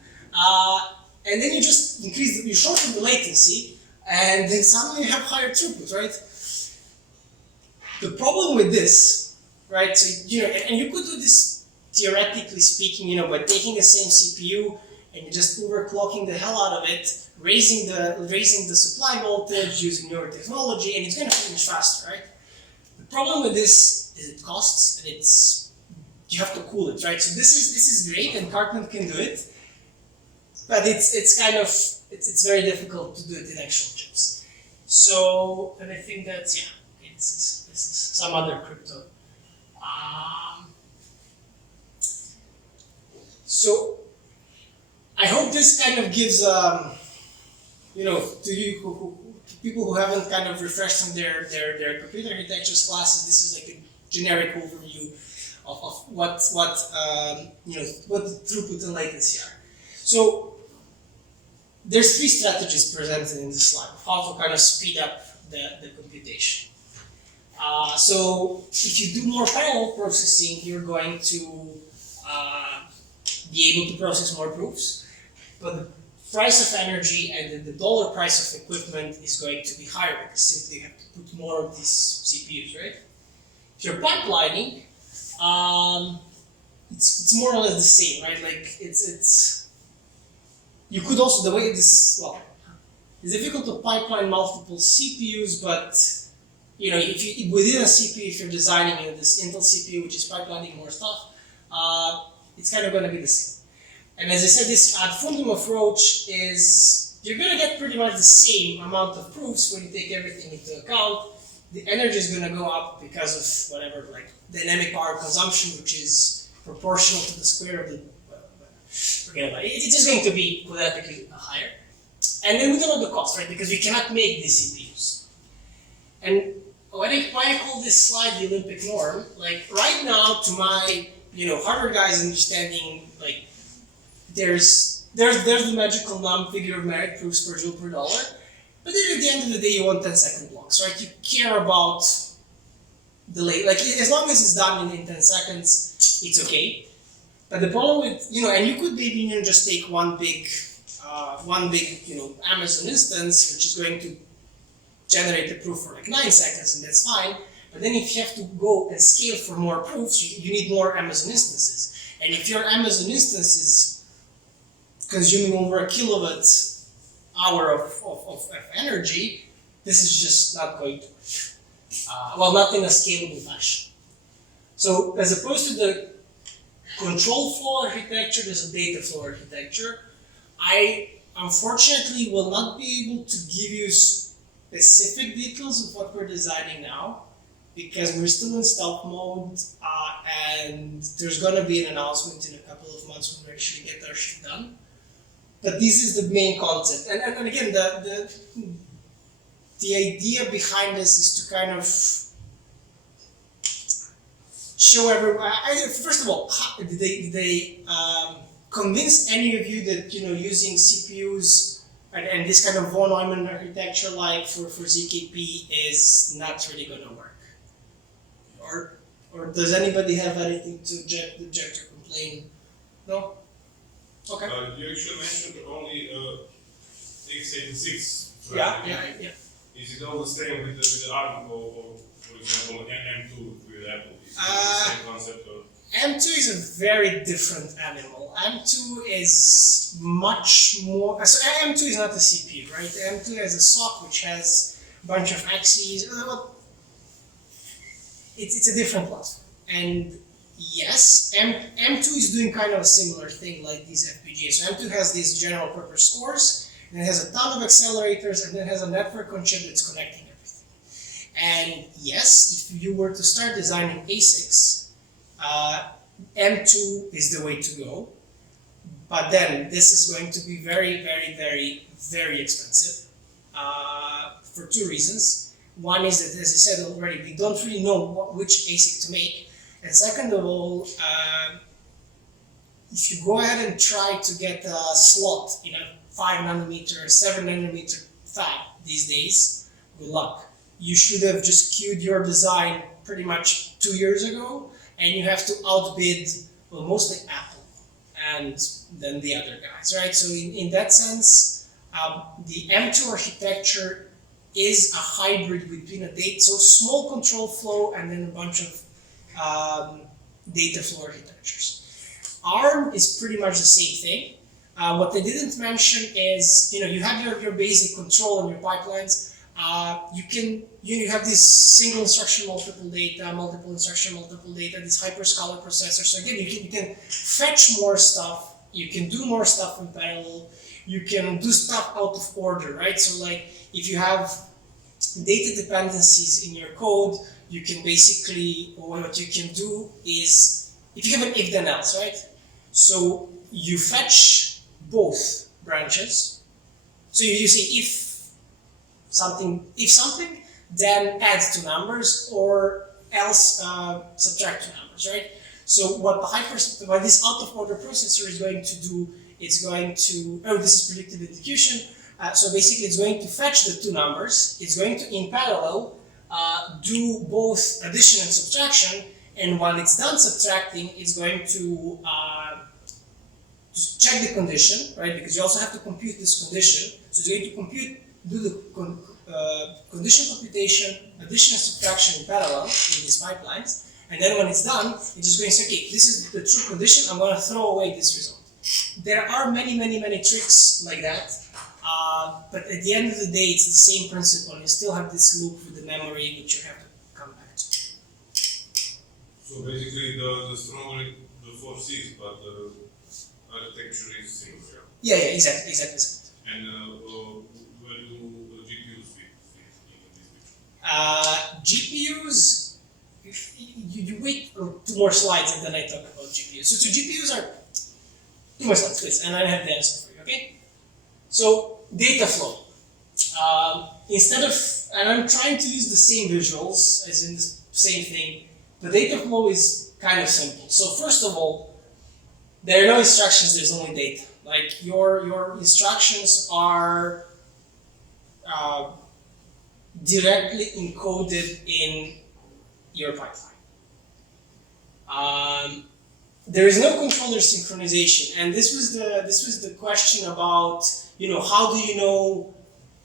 and then you just you shorten the latency, and then suddenly you have higher throughput, right? The problem with this, right? So and you could do this theoretically speaking, by taking the same CPU and just overclocking the hell out of it, raising the supply voltage using newer technology, and it's going to finish faster, right? The problem with this is it costs, and you have to cool it, right? So this is great, and Cartman can do it, but it's very difficult to do it in actual chips. So, and I think that's okay. This is some other crypto. So I hope this kind of gives to you people who haven't kind of refreshed on their computer architectures classes. This is like a generic overview of what the throughput and latency are. So there's three strategies presented in this slide of how to kind of speed up the computation. So if you do more parallel processing, you're going to be able to process more proofs, but the price of energy and the dollar price of equipment is going to be higher because simply you have to put more of these CPUs, right? If you're pipelining, it's more or less the same, right? Like it's you could also the way this it's difficult to pipeline multiple CPUs, but you know if you within a CPU if you're designing this Intel CPU which is pipelining more stuff, it's kind of going to be the same. And as I said, this ad fundum approach is you're going to get pretty much the same amount of proofs when you take everything into account. The energy is going to go up because of whatever, like dynamic power consumption, which is proportional to the square of the. Forget about it. It is going to be quadratically higher. And then we don't know the cost, right? Because we cannot make these CPUs. And why I call this slide the Olympic norm? Like right now, to my hardware guys' understanding, like there's the magical figure of merit proofs per joule per dollar. But then at the end of the day, you want 10-second blocks, right? You care about delay. Like as long as it's done in 10 seconds, it's okay. But the problem with and you could maybe just take one big Amazon instance, which is going to generate the proof for like 9 seconds, and that's fine. But then if you have to go and scale for more proofs, you need more Amazon instances. And if your Amazon instance is consuming over a kilowatt hour of energy, this is just not going to work. Not in a scalable fashion. So as opposed to the control flow architecture, there's a data flow architecture. I unfortunately will not be able to give you specific details of what we're designing now because we're still in stealth mode and there's going to be an announcement in a couple of months when we actually get our shit done. But this is the main concept. And again, the idea behind this is to kind of show everyone. First of all, did they convince any of you that using CPUs and this kind of von Neumann architecture like for ZKP is not really going to work? Or does anybody have anything to object or complain? No? Okay. You actually mentioned only x86. Yeah. Is it all the same with the ARM or for example, M2 with Apple? Is it the same concept? Or? M2 is a very different animal. M2 is much more. So M2 is not a CPU, right? M2 has a sock which has a bunch of axes. It's a different platform. And yes, M2 is doing kind of a similar thing like these FPGAs. So M2 has these general purpose cores, and it has a ton of accelerators, and then has a network on chip that's connecting everything. And yes, if you were to start designing ASICs, M2 is the way to go. But then this is going to be very, very, very, very expensive for two reasons. One is that, as I said already, we don't really know which ASIC to make. And second of all, if you go ahead and try to get a slot in a 5 nanometer, 7 nanometer fab these days, good luck. You should have just queued your design pretty much 2 years ago, and you have to outbid, well, mostly Apple and then the other guys, right? So in that sense, the M2 architecture is a hybrid between a small control flow and then a bunch of data flow architectures. ARM is pretty much the same thing. What they didn't mention is, you have your basic control in your pipelines. You have this single instruction, multiple data, multiple instruction, multiple data, this hyperscalar processor. So again, you can fetch more stuff. You can do more stuff in parallel. You can do stuff out of order, right? So like if you have data dependencies in your code, you can basically, or what you can do is, if you have an if then else, right? So you fetch both branches. So you say if something, then add two numbers, or else subtract two numbers, right? So what this out of order processor is going to do it's going to, oh, this is predictive execution. So basically it's going to fetch the two numbers. It's going to, in parallel, do both addition and subtraction. And when it's done subtracting, it's going to just check the condition, right? Because you also have to compute this condition. So it's going to do the condition computation, addition and subtraction in parallel in these pipelines. And then when it's done, it's just going to say, okay, this is the true condition, I'm going to throw away this result. There are many tricks like that. But at the end of the day, it's the same principle. You still have this loop with the memory, which you have to come back to. So basically, the stronger the force is, but the architecture is similar. Yeah, exactly. And where do the GPUs fit in this picture? GPUs, you wait for 2 more slides and then I talk about GPUs. So GPUs are 2 more slides, please, and I have the answer for you, okay? So data flow. Instead of, and I'm trying to use the same visuals as in the same thing, the data flow is kind of simple. So first of all, there are no instructions, there's only data. Like your instructions are directly encoded in your pipeline. There is no controller synchronization, and this was the question about, how do you know,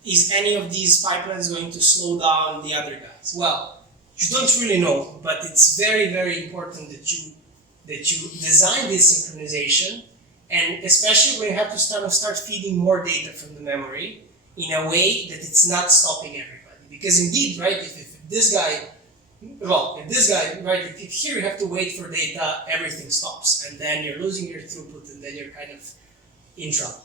is any of these pipelines going to slow down the other guys? Well, you don't really know, but it's very important that you design this synchronization, and especially when you have to start feeding more data from the memory in a way that it's not stopping everybody. Because indeed, right, if this guy, right, if here you have to wait for data, everything stops, and then you're losing your throughput, and then you're kind of in trouble.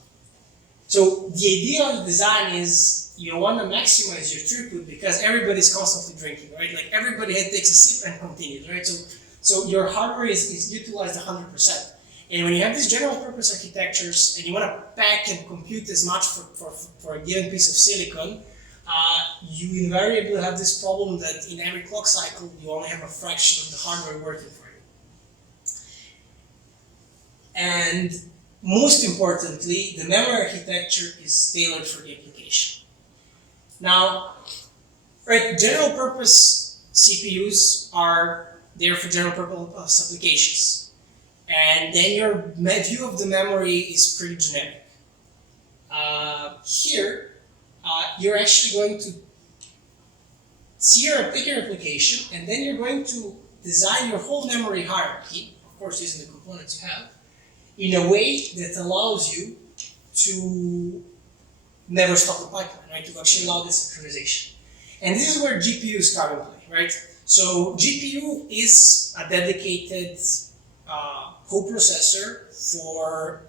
So the idea of the design is you want to maximize your throughput because everybody's constantly drinking, right? Like everybody takes a sip and continues, right? So your hardware is utilized 100%. And when you have these general purpose architectures and you want to pack and compute as much for a given piece of silicon, you invariably have this problem that in every clock cycle you only have a fraction of the hardware working for you. And most importantly, the memory architecture is tailored for the application. Now, right, general purpose CPUs are there for general purpose applications. And then your view of the memory is pretty generic. Here, you're actually going to see your particular application, and then you're going to design your whole memory hierarchy, of course using the components you have, in a way that allows you to never stop the pipeline, right? To actually allow this synchronization. And this is where GPUs come into play, right? So GPU is a dedicated coprocessor for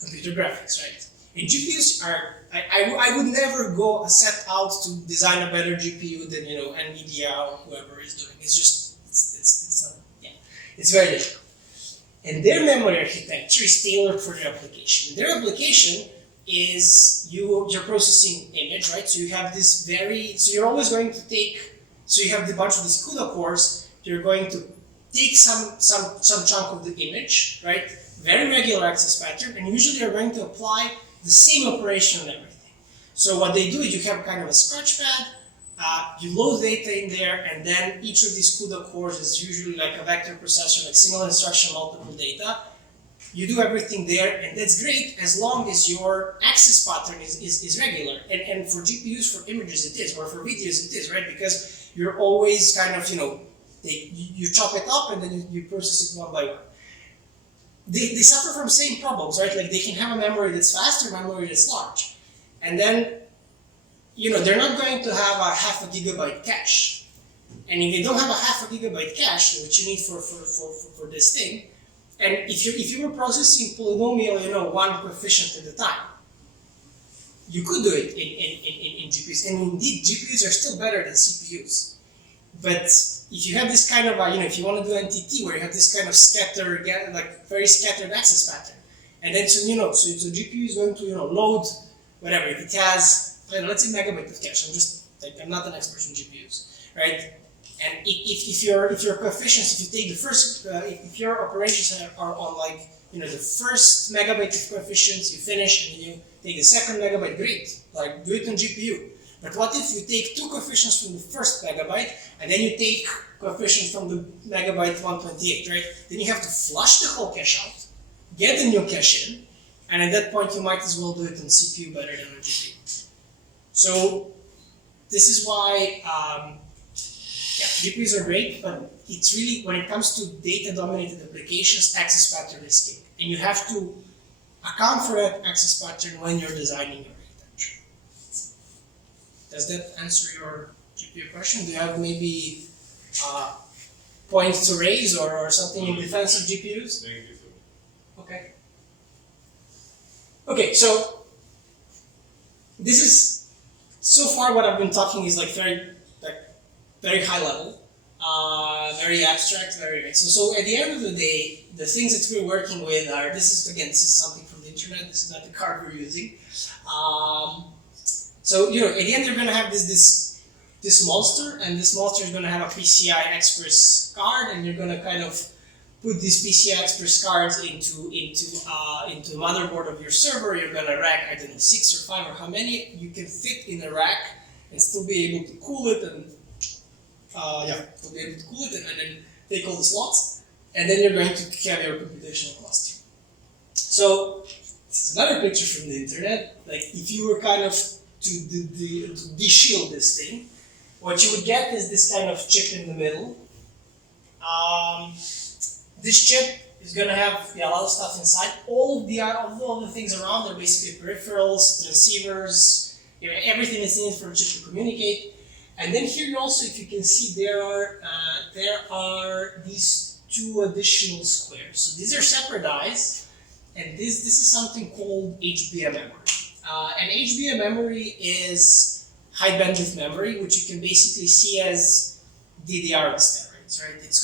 computer graphics, right? And GPUs are, I would never set out to design a better GPU than, NVIDIA or whoever is doing. It's just, it's very difficult. And their memory architecture is tailored for their application. Their application is you're processing image, right? So you have this so you're always going to so you have the bunch of these CUDA cores, you're going to take some chunk of the image, right? Very regular access pattern, and usually you're going to apply the same operation on everything. So what they do is you have kind of a scratch pad, you load data in there, and then each of these CUDA cores is usually like a vector processor, like single instruction, multiple data. You do everything there, and that's great as long as your access pattern is regular. And for GPUs, for images it is, or for videos it is, right? Because you're always kind of, you chop it up and then you process it one by one. They suffer from same problems, right? Like they can have a memory that's fast or memory that's large. And then, they're not going to have a half a gigabyte cache. And if they don't have a half a gigabyte cache, which you need for this thing, and if you were processing polynomial, one coefficient at a time, you could do it in GPUs. And indeed, GPUs are still better than CPUs. But if you have this kind of, if you want to do NTT, where you have this kind of scattered, very scattered access pattern, and then so GPU is going to load whatever. If it has, let's say megabyte of cache. I'm not an expert in GPUs, right? And if your coefficients, if you take the first, if your operations are on like, you know, the first megabyte of coefficients, you finish, and then you take the second megabyte, great, like do it on GPU. But what if you take two coefficients from the first megabyte, and then you take coefficients from the megabyte 128, right? Then you have to flush the whole cache out, get the new cache in, and at that point you might as well do it on CPU better than on GPU. So this is why GPUs are great, but it's really, when it comes to data-dominated applications, access pattern is king. And you have to account for that access pattern when you're designing your architecture. Does that answer your GPU question? Do you have maybe points to raise or something in defense of GPUs? Thank you, sir. Okay. Okay, so this is, so far what I've been talking is like very high level, very abstract, very, so at the end of the day, the things that we're working with are, this is something from the internet, this is not the card we're using. So, you know, at the end you're going to have this monster, and this monster is going to have a PCI Express card, and you're going to kind of put these PCI Express cards into the motherboard of your server. You're going to rack, I don't know, 6 or 5 or how many you can fit in a rack and still be able to cool it, and to be able to cool it, and then take all the slots, and then you're going to have your computational cluster. So this is another picture from the internet. Like if you were kind of to de-shield this thing, what you would get is this kind of chip in the middle. This chip is going to have a lot of stuff inside. All the things around are basically peripherals, transceivers, you know, everything that's needed for a chip to communicate. And then here also, if you can see, there are these two additional squares. So these are separate dies, and this is something called HBM memory. And HBM memory is high bandwidth memory, which you can basically see as DDR on steroids, right? It's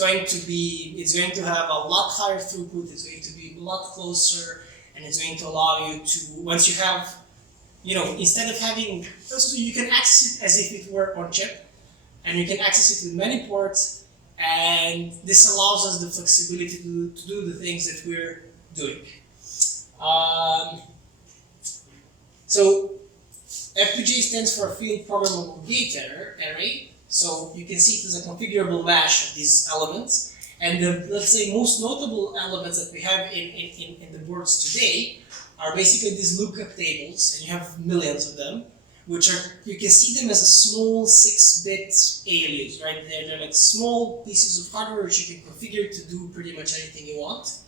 going to have a lot higher throughput. It's going to be a lot closer, and it's going to allow you to, once you have, you know, instead of having, so you can access it as if it were on chip, and you can access it with many ports, and this allows us the flexibility to do the things that we're doing. So FPGA stands for Field Programmable Gate Array. So you can see it as a configurable mesh of these elements, and the, let's say, most notable elements that we have in the boards today are basically these lookup tables, and you have millions of them, which are, you can see them as a small 6-bit ALUs, right? They're like small pieces of hardware which you can configure to do pretty much anything you want.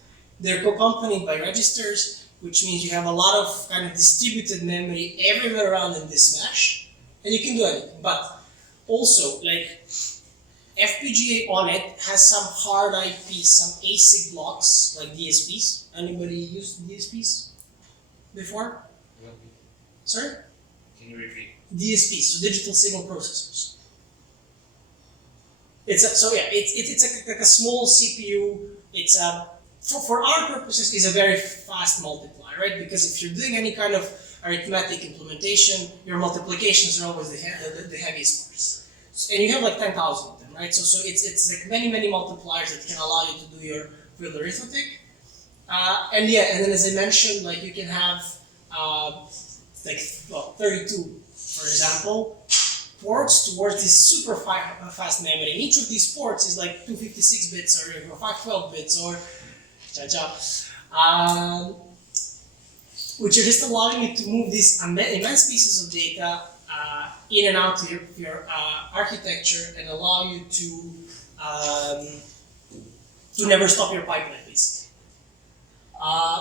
They're accompanied by registers, which means you have a lot of kind of distributed memory everywhere around in this mesh, and you can do anything. But also, like, FPGA on it has some hard IPs, some ASIC blocks, like DSPs. Anybody used DSPs before? Sorry? Can you repeat? DSPs, so digital signal processors. It's like a small CPU. It's a, for our purposes, is a very fast multiplier, right? Because if you're doing any kind of arithmetic implementation, your multiplications are always the heaviest parts. And you have like 10,000 of them, right? So it's like many multipliers that can allow you to do your field arithmetic. And then as I mentioned, like you can have 32, for example, ports towards this super fast memory. And each of these ports is like 256 bits or 512 bits or which are just allowing you to move these immense pieces of data in and out of your architecture, and allow you to never stop your pipeline, basically.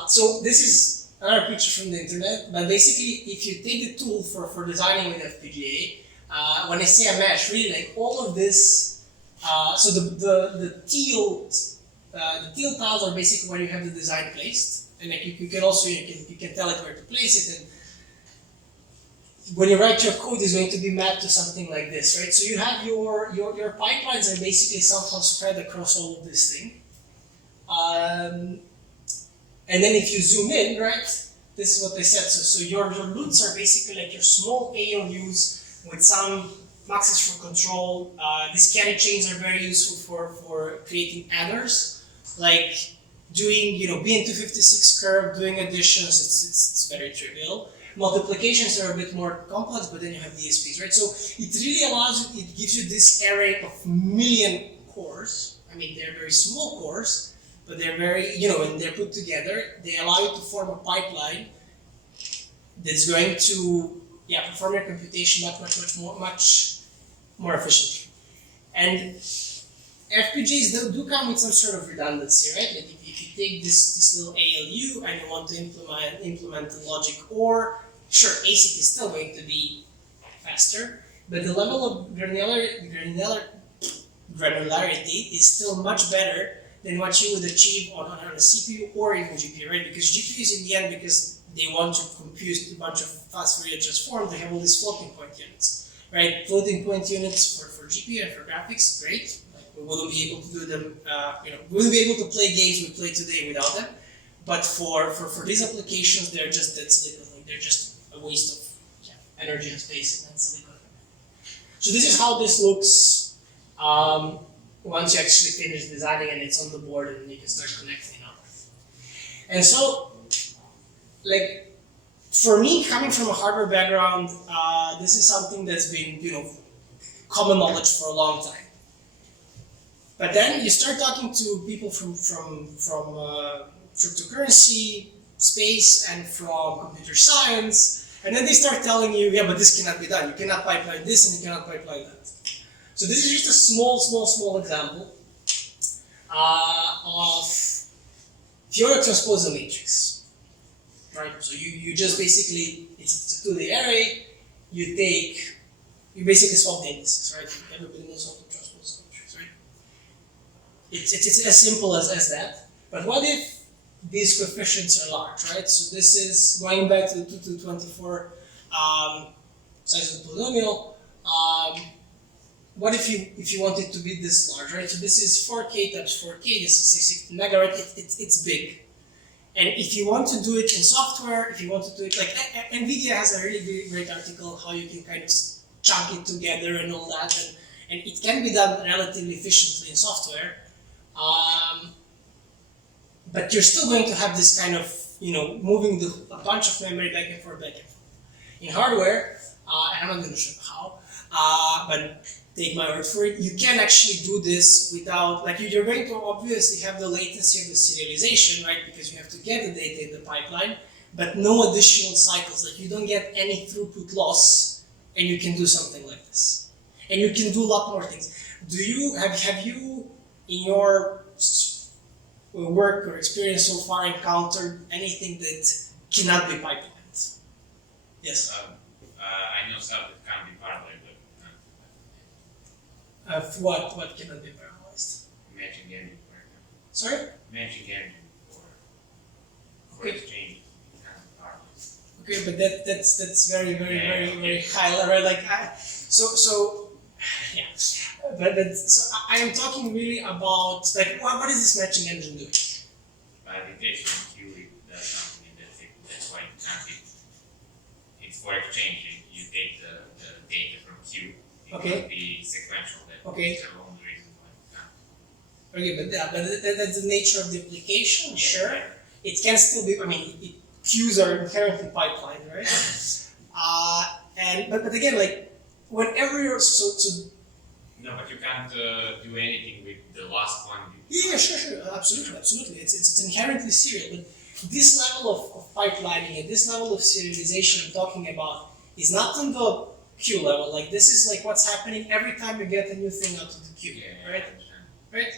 So this is another picture from the internet, but basically, if you take the tool for designing with FPGA, when I say a mesh, really like all of this, so the teal tiles are basically where you have the design placed, and like you can also you can tell it where to place it, and when you write your code, it's going to be mapped to something like this, right? So you have your pipelines are basically somehow spread across all of this thing. And then if you zoom in, right, this is what they said. So your loots are basically like your small ALUs with some Max is for control. These candy chains are very useful for creating adders, like doing BN256 curve, doing additions. It's very trivial. Multiplications are a bit more complex, but then you have DSPs, right? So it really allows you, it gives you this array of million cores. I mean, they're very small cores, but they're very, when they're put together, they allow you to form a pipeline that's going to, perform your computation much more efficiently. And FPGAs do come with some sort of redundancy, right? Like if you take this little ALU and you want to implement the logic OR, sure, ASIC is still going to be faster, but the level of granularity is still much better than what you would achieve on a CPU or even GPU, right? Because GPUs in the end, because they want to compute a bunch of fast Fourier transforms, they have all these floating point units, right? Floating point units for GPU and for graphics, great. We wouldn't be able to do them, we wouldn't be able to play games we play today without them. But for these applications, they're just dead silicon. Like they're just a waste of energy and space and silicon. So this is how this looks once you actually finish designing and it's on the board and you can start connecting it up. And so, like, for me, coming from a hardware background, this is something that's been, common knowledge for a long time. But then you start talking to people from cryptocurrency space and from computer science, and then they start telling you, yeah, but this cannot be done. You cannot pipeline this and you cannot pipeline that. So this is just a small example of if you want to transpose a matrix, right? So you just basically, it's a 2D array, you basically swap the indices, right? Everybody knows how to transpose a matrix, right? It's as simple as that. But what if these coefficients are large, right? So this is going back to the 2 to 24 size of the polynomial. What if you want it to be this large, right? So this is 4K times 4K, this is 660 megahertz, it's big. And if you want to do it in software, if you want to do it, like NVIDIA has a really great article how you can kind of chunk it together and all that, and it can be done relatively efficiently in software. But you're still going to have this kind of, moving a bunch of memory back and forth. In hardware, and I'm not going to show you how, but take my word for it, you can actually do this without, like you're going to obviously have the latency of the serialization, right? Because you have to get the data in the pipeline, but no additional cycles. Like you don't get any throughput loss, and you can do something like this. And you can do a lot more things. Have you in your work or experience so far encountered anything that cannot be pipelined? Yes. I know stuff that can't be parallelized, but What cannot be parallelized? matching engine, for example. Sorry? Matching engine for Okay. exchange can't be parallelized. Okay, but that's very high level, right? Like yeah. So I am talking really about like what is this matching engine doing? But it takes from Q, it does something, and that's why it can't be. It's for exchange. You take the data from Q. It Okay. can't be sequential. Okay. That's the only reason why it can't. Okay, but that's the nature of the application, Yeah. sure. It can still be. I mean, queues are inherently pipelined, right? But again, like whenever you're No, but you can't do anything with the last one. Yeah, sure, absolutely. It's inherently serial, but this level of pipelining and this level of serialization I'm talking about is not on the queue level. Like this is like what's happening every time you get a new thing out of the queue, Yeah, right? I understand. Right.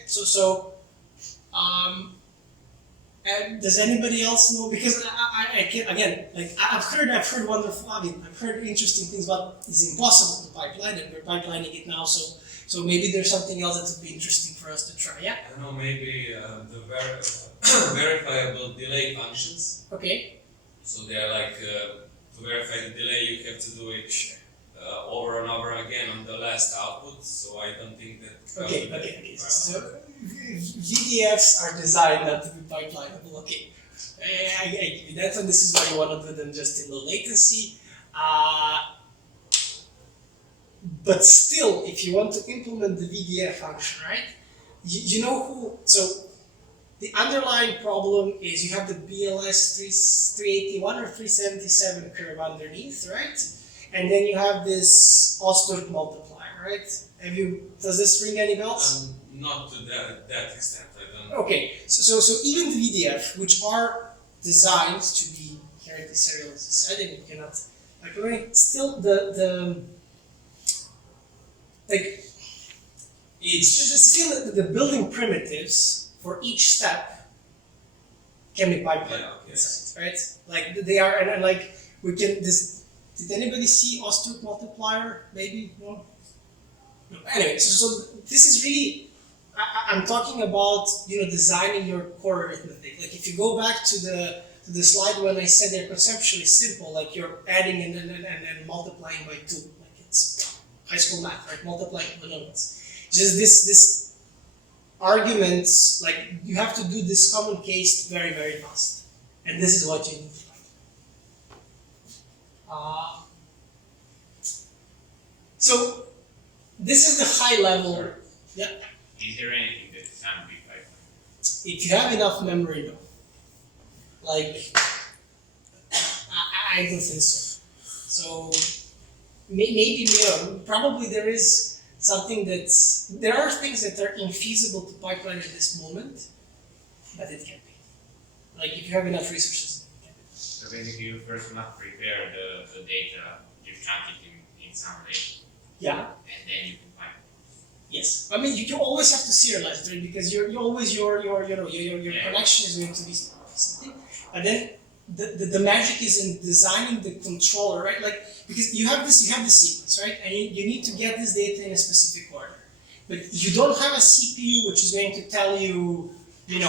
And does anybody else know? Because I can't, again, like I've heard wonderful. I've heard interesting things, but it's impossible to pipeline, and we're pipelining it now. So maybe there's something else that would be interesting for us to try. Yeah. I don't know, maybe the verifiable delay functions. Okay. So they're like, to verify the delay, you have to do it over and over again on the last output. So I don't think that. Okay. So VDFs are designed not to be pipelinable. Okay. I give you that, and this is why you want to do them just in low latency. But still, if you want to implement the VDF function, right? You know who, so the underlying problem is you have the BLS 381 or 377 curve underneath, right? And then you have this Ostort multiplier, right? Does this ring any bells? Not to that extent, I don't. Okay, so even the VDF, which are designed to be inherently serial, as I said, and you cannot like still still the building primitives for each step can be pipelined inside, right? Like they are, and like we can this. Did anybody see Ostort multiplier? Maybe no. No. Anyway, so this is really. I'm talking about designing your core arithmetic. Like if you go back to the slide when I said they're conceptually simple, like you're adding and then multiplying by 2, like it's high school math, right? Multiplying polynomials. Just this arguments, like you have to do this common case very, very fast, and this is what you need to find. So this is the high level. Yeah. Is there anything that can be pipeline? If you have enough memory, no. Like, I don't think so. So, maybe, probably there is something there are things that are infeasible to pipeline at this moment, but it can be. Like, if you have enough resources, it can be. So basically you first must prepare the data, you chunk it in some way, Yeah. and then you can pipeline. Yes, I mean you always have to serialize it, right? Because your connection is going to be something, and then the magic is in designing the controller, right? Like because you have this sequence, right? And you need to get this data in a specific order, but you don't have a CPU which is going to tell you, you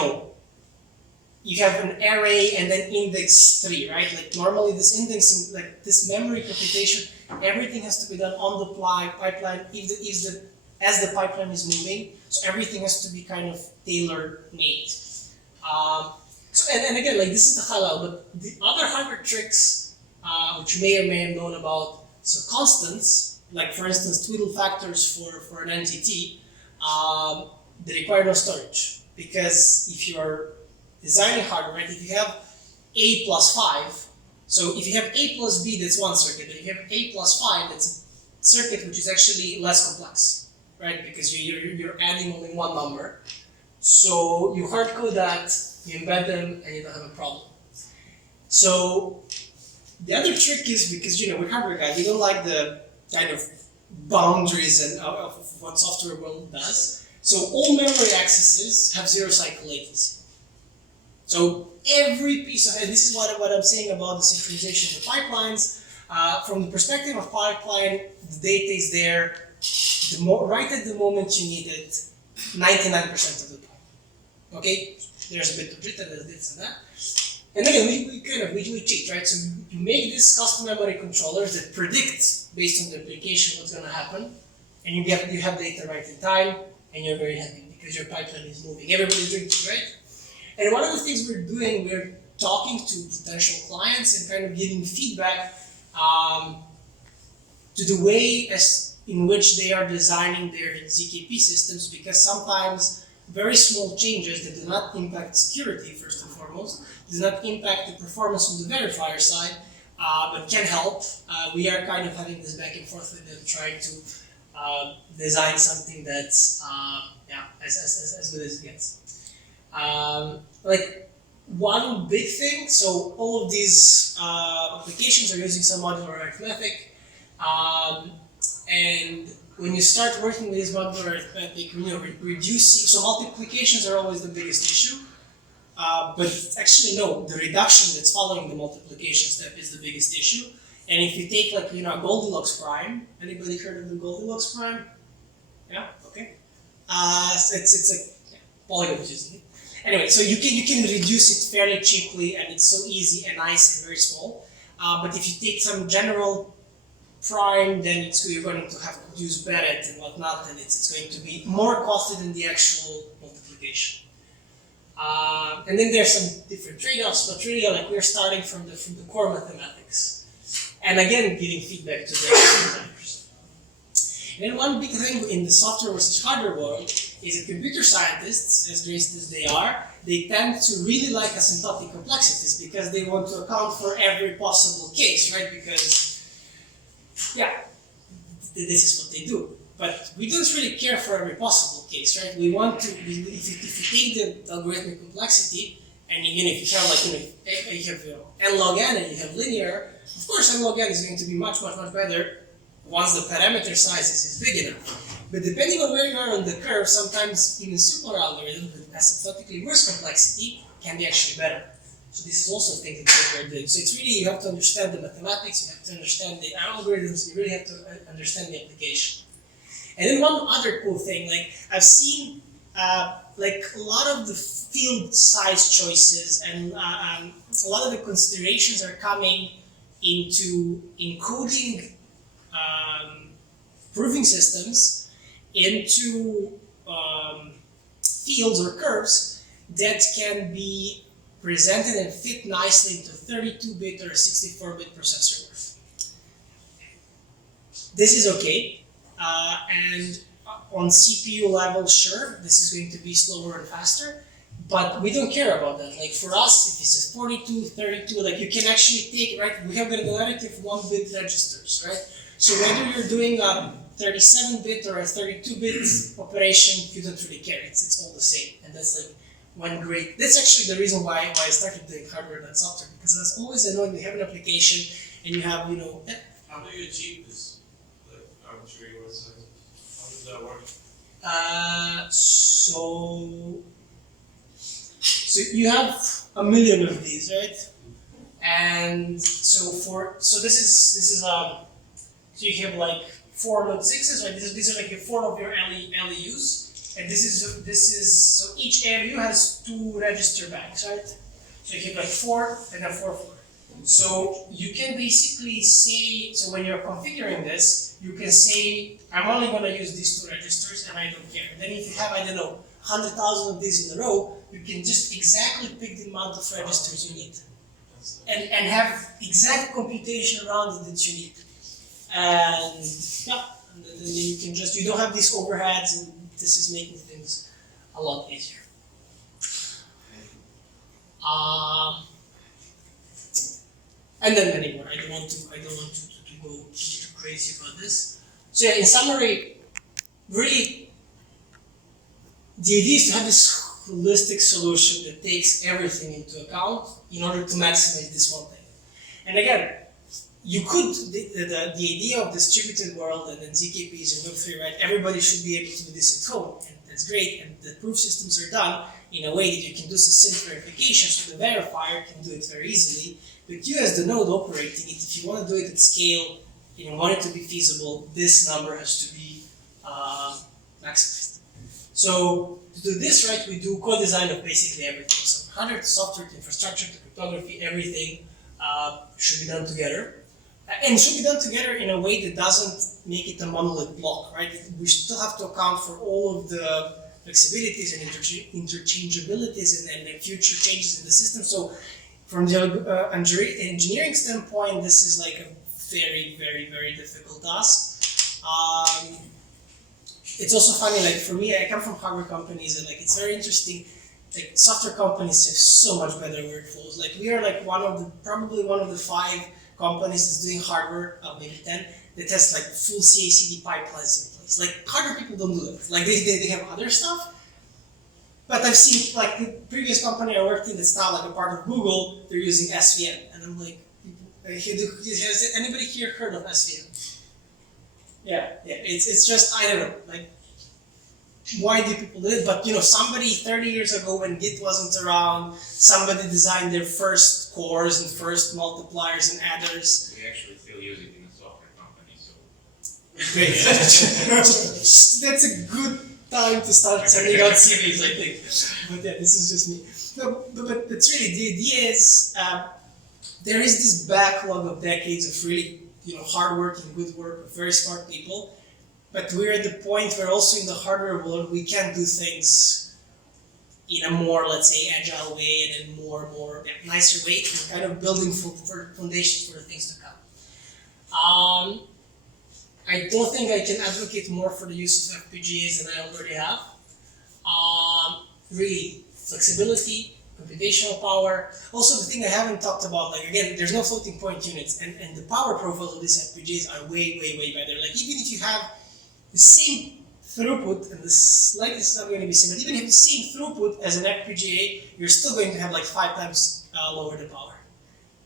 have an array and then index 3, right? Like normally this indexing, like this memory computation, everything has to be done on the fly pipeline as the pipeline is moving, so everything has to be kind of tailor-made. And again, like this is the high level, but the other 100 tricks, which you may or may have known about, so constants, like for instance, twiddle factors for an entity, they require no storage. Because if you're designing hardware, right, if you have A plus 5, so if you have A plus B, that's one circuit, but if you have A plus 5, that's a circuit which is actually less complex. Right, because you're adding only one number, so you hard code that, you embed them, and you don't have a problem. So the other trick is because we're hardware guys, we don't like the kind of boundaries and of what software world does. So all memory accesses have 0 cycle latency. So every piece of, and this is what I'm saying about the synchronization of the pipelines. From the perspective of pipeline, the data is there. Right at the moment you need it, 99% of the time. Okay, there's a bit of jitter, there's this and that. And again, we cheat, right? So you make these custom memory controllers that predict based on the application what's going to happen, and you have data right in time, and you're very happy because your pipeline is moving. Everybody's doing it, right? And one of the things we're doing, we're talking to potential clients and kind of giving feedback to the way in which they are designing their ZKP systems, because sometimes very small changes that do not impact security, first and foremost, do not impact the performance on the verifier side, but can help. We are kind of having this back and forth with them, trying to design something that's as good as it gets. Like one big thing, so all of these applications are using some modular arithmetic. And when you start working with this modular arithmetic, reducing, so multiplications are always the biggest issue. But actually, no, the reduction that's following the multiplication step is the biggest issue. And if you take like, a Goldilocks prime, anybody heard of the Goldilocks prime? Yeah, okay. It's a polygon using it. Anyway, so you can reduce it fairly cheaply, and it's so easy and nice and very small. But if you take some general prime, then you're going to have to use Beret and whatnot, and it's going to be more costly than the actual multiplication. And then there's some different trade-offs, but really, like, we're starting from the core mathematics, and again, giving feedback to the designers. And then one big thing in the software versus hardware world is that computer scientists, as great as they are, they tend to really like asymptotic complexities because they want to account for every possible case, right? Because, yeah, this is what they do. But we don't really care for every possible case, right? We want to, if you take the algorithmic complexity, and even if you have you have n log n and you have linear, of course n log n is going to be much better once the parameter size is big enough. But depending on where you are on the curve, sometimes even simpler algorithms with asymptotically worse complexity can be actually better. So this is also a thing that we're doing. So it's really, you have to understand the mathematics, you have to understand the algorithms, you really have to understand the application. And then one other cool thing, like I've seen like a lot of the field size choices and a lot of the considerations are coming into encoding proving systems into fields or curves that can be presented and fit nicely into 32-bit or 64-bit processor worth. This is okay, and on CPU level, sure, this is going to be slower and faster, but we don't care about that. Like for us, if it's a 42, 32, like you can actually take, right, we have granularity of 1-bit registers, right? So whether you're doing a 37-bit or a 32-bit operation, you don't really care, it's all the same. And that's like one great, that's actually the reason why I started doing hardware and software, because I was always annoyed when you have an application and you have, How do you achieve this? Like arbitrary word size? How does that work? So you have a million of these, right? And so this is so you have like 4 node 6s, right? These are like 4 of your LEUs, and this is so each ALU has 2 register banks, right? So you have like 4 and then 4. So you can basically say, so when you're configuring this, you can say, I'm only going to use these 2 registers and I don't care. And then if you have, I don't know, 100,000 of these in a row, you can just exactly pick the amount of registers you need. And have exact computation around it that you need. And yeah, and then you can just, you don't have these overheads, and this is making things a lot easier. And then many more. I don't want to go too crazy about this. So yeah, in summary, really, the idea is to have this holistic solution that takes everything into account in order to maximize this one thing. And again, you could, the idea of distributed world and then ZKPs and Web3, right? Everybody should be able to do this at home, and that's great. And the proof systems are done in a way that you can do succinct verification, so the verifier can do it very easily. But you as the node operating it, if you want to do it at scale, you want it to be feasible, this number has to be maximized. So to do this, right, we do co-design of basically everything. So hardware to software to infrastructure to cryptography, everything should be done together. And should be done together in a way that doesn't make it a monolith block, right? We still have to account for all of the flexibilities and interchangeabilities and the future changes in the system. So from the engineering standpoint, this is like a very, very, very difficult task. It's also funny, like for me, I come from hardware companies, and like it's very interesting. Like software companies have so much better workflows. Like we are like probably one of the 5 companies that's doing hardware, maybe 10, that has like full CI/CD pipelines in place. Like hardware people don't do that. Like they have other stuff. But I've seen, like the previous company I worked in that's now like a part of Google, they're using SVN. And I'm like, has anybody here heard of SVN? Yeah, it's just, I don't know, like, why do people do it? But somebody 30 years ago when Git wasn't around, somebody designed their first cores and first multipliers and adders. We actually still use it in a software company, so. Great. That's a good time to start sending out CVs, I think. But yeah, this is just me. No, but it's really, the idea is, there is this backlog of decades of really, hard-working, good work of very smart people. But we're at the point where also in the hardware world, we can do things in a more, let's say, agile way and in more nicer way, and kind of building for foundations for the things to come. I don't think I can advocate more for the use of FPGAs than I already have. Really, flexibility, computational power. Also, the thing I haven't talked about, like again, there's no floating point units, and the power profiles of these FPGAs are way, way, way better. Like even if you have the same throughput, and the slightest is not going to be same, but even if you have the same throughput as an FPGA, you're still going to have like 5 times lower the power.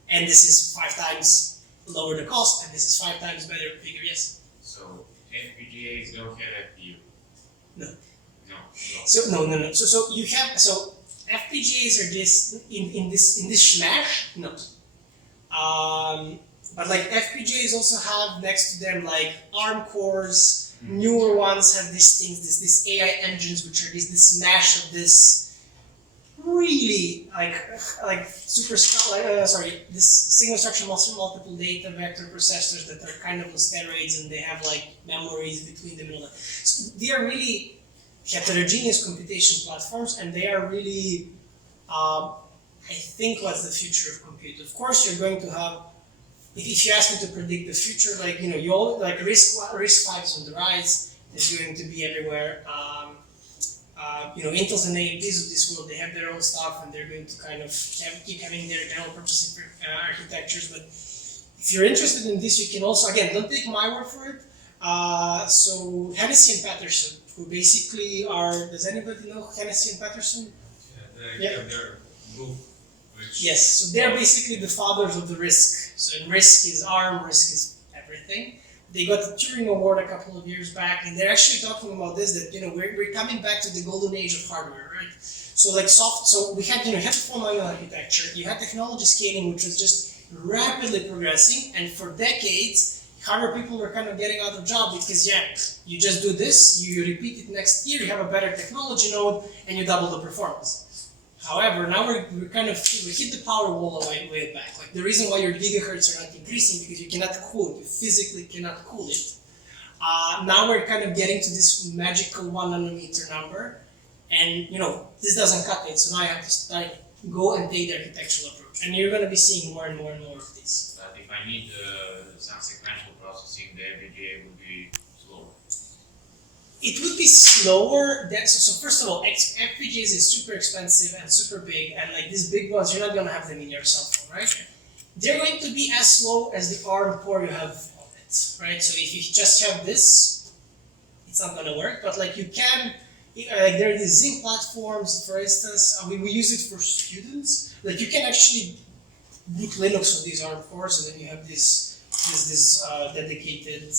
And this is 5 times lower the cost, and this is 5 times better figure, yes? So FPGAs don't have FPU? No. No. So no. So you have FPGAs are this in this smash? No. But like FPGAs also have next to them like ARM cores. Newer ones have these things, this AI engines, which are this mash of this really like super this single instruction multiple data vector processors that are kind of on steroids, and they have like memories between them and all that. So they are really heterogeneous computation platforms, and they are really I think what's the future of compute. Of course, you're going to have, if you ask me to predict the future, like you all like RISC-V is on the rise. It's going to be everywhere. Intel's and AMDs of this world, they have their own stuff, and they're going to kind of keep having their general purpose architectures. But if you're interested in this, you can also, again, don't take my word for it. So Hennessy and Patterson, who basically are, does anybody know Hennessy and Patterson? Yeah, they're both. Yes, so they're basically the fathers of the RISC. So in RISC is ARM, RISC is everything. They got the Turing Award a couple of years back, and they're actually talking about this, that we're coming back to the golden age of hardware, right? So like so we had had the full manual architecture, you had technology scaling, which was just rapidly progressing, and for decades, hardware people were kind of getting out of job because you just do this, you repeat it next year, you have a better technology node, and you double the performance. However, now we hit the power wall way back. Like the reason why your gigahertz are not increasing because you cannot cool it. You physically cannot cool it. Now we're kind of getting to this magical 1 nanometer number, and this doesn't cut it. So now you have to go and take the architectural approach, and you're going to be seeing more and more and more of this. But if I need some sequential processing, the FPGA would be slower. It would be slower. So first of all, FPGAs is super expensive and super big, and like these big ones, you're not going to have them in your cell phone, right? They're going to be as slow as the ARM core you have on it, right? So if you just have this, it's not going to work. But like you can, like there are these Zing platforms, for instance. We use it for students. Like you can actually boot Linux on these ARM cores, and then you have this dedicated.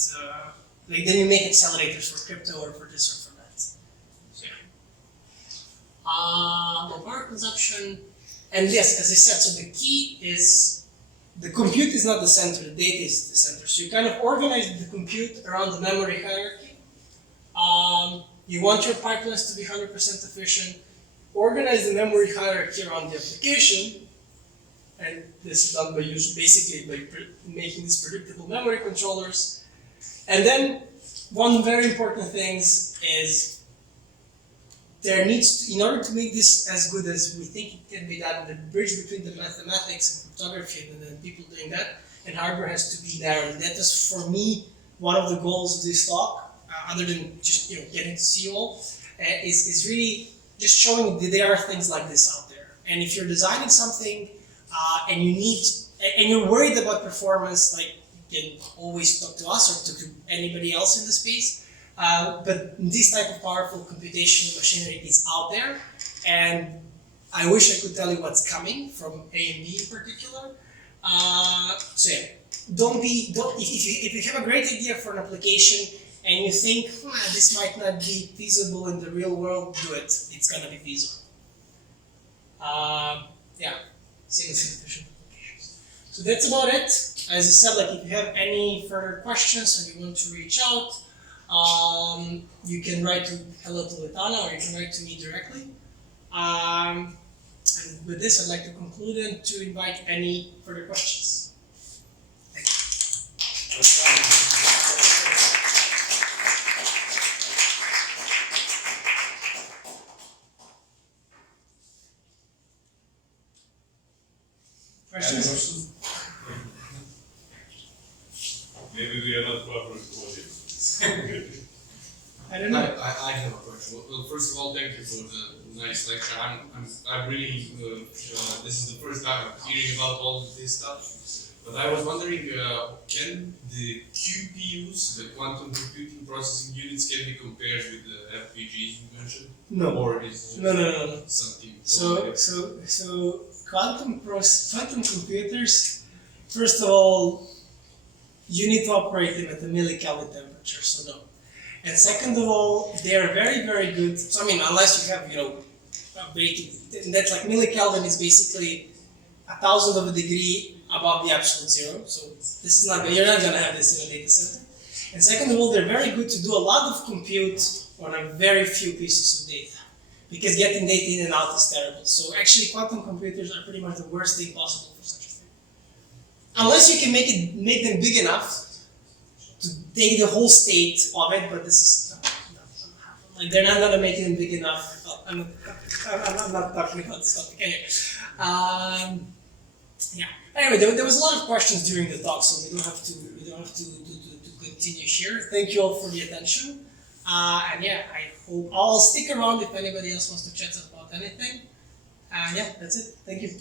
Then you make accelerators for crypto or for this or for that. Low power consumption, and yes, as I said, so the key is the compute is not the center, the data is the center. So you kind of organize the compute around the memory hierarchy. You want your pipelines to be 100% efficient. Organize the memory hierarchy around the application, and this is done by making these predictable memory controllers. And then one very important thing is there needs to, in order to make this as good as we think it can be done, the bridge between the mathematics and cryptography and then people doing that, and hardware has to be there. And that is, for me, one of the goals of this talk, other than just getting to see you all, is really just showing that there are things like this out there. And if you're designing something and you're worried about performance, like, can always talk to us or to anybody else in the space. But this type of powerful computational machinery is out there, and I wish I could tell you what's coming from AMD in particular. If you have a great idea for an application and you think this might not be feasible in the real world, do it. It's gonna be feasible. Single efficient. So that's about it. As I said, like if you have any further questions and you want to reach out, you can write to hello to Letana, or you can write to me directly. And with this, I'd like to conclude and to invite any further questions. Thank you. Questions? Maybe we are not proper audience. I don't know. I have a question. Well, first of all, thank you for the nice lecture. I'm really, this is the first time I'm hearing about all of this stuff. But I was wondering, can the QPUs, the quantum computing processing units, can be compared with the FPGAs you mentioned? No. Or is it No. something So quantum computers, first of all, you need to operate them at a millikelvin temperature, so no. And second of all, they are very, very good. So I mean, unless you have, a way to, that's like millikelvin is basically 1,000th of a degree above the absolute zero. So this is not, you're not going to have this in a data center. And second of all, they're very good to do a lot of compute on a very few pieces of data, because getting data in and out is terrible. So actually, quantum computers are pretty much the worst thing possible for such a thing. Unless you can make them big enough to take the whole state of it, but this is like they're not gonna make them big enough. Well, I'm not talking about this topic anyway. Yeah. Anyway, there was a lot of questions during the talk, so we don't have to continue here. Thank you all for the attention. And yeah, I hope I'll stick around if anybody else wants to chat about anything. Yeah, that's it. Thank you.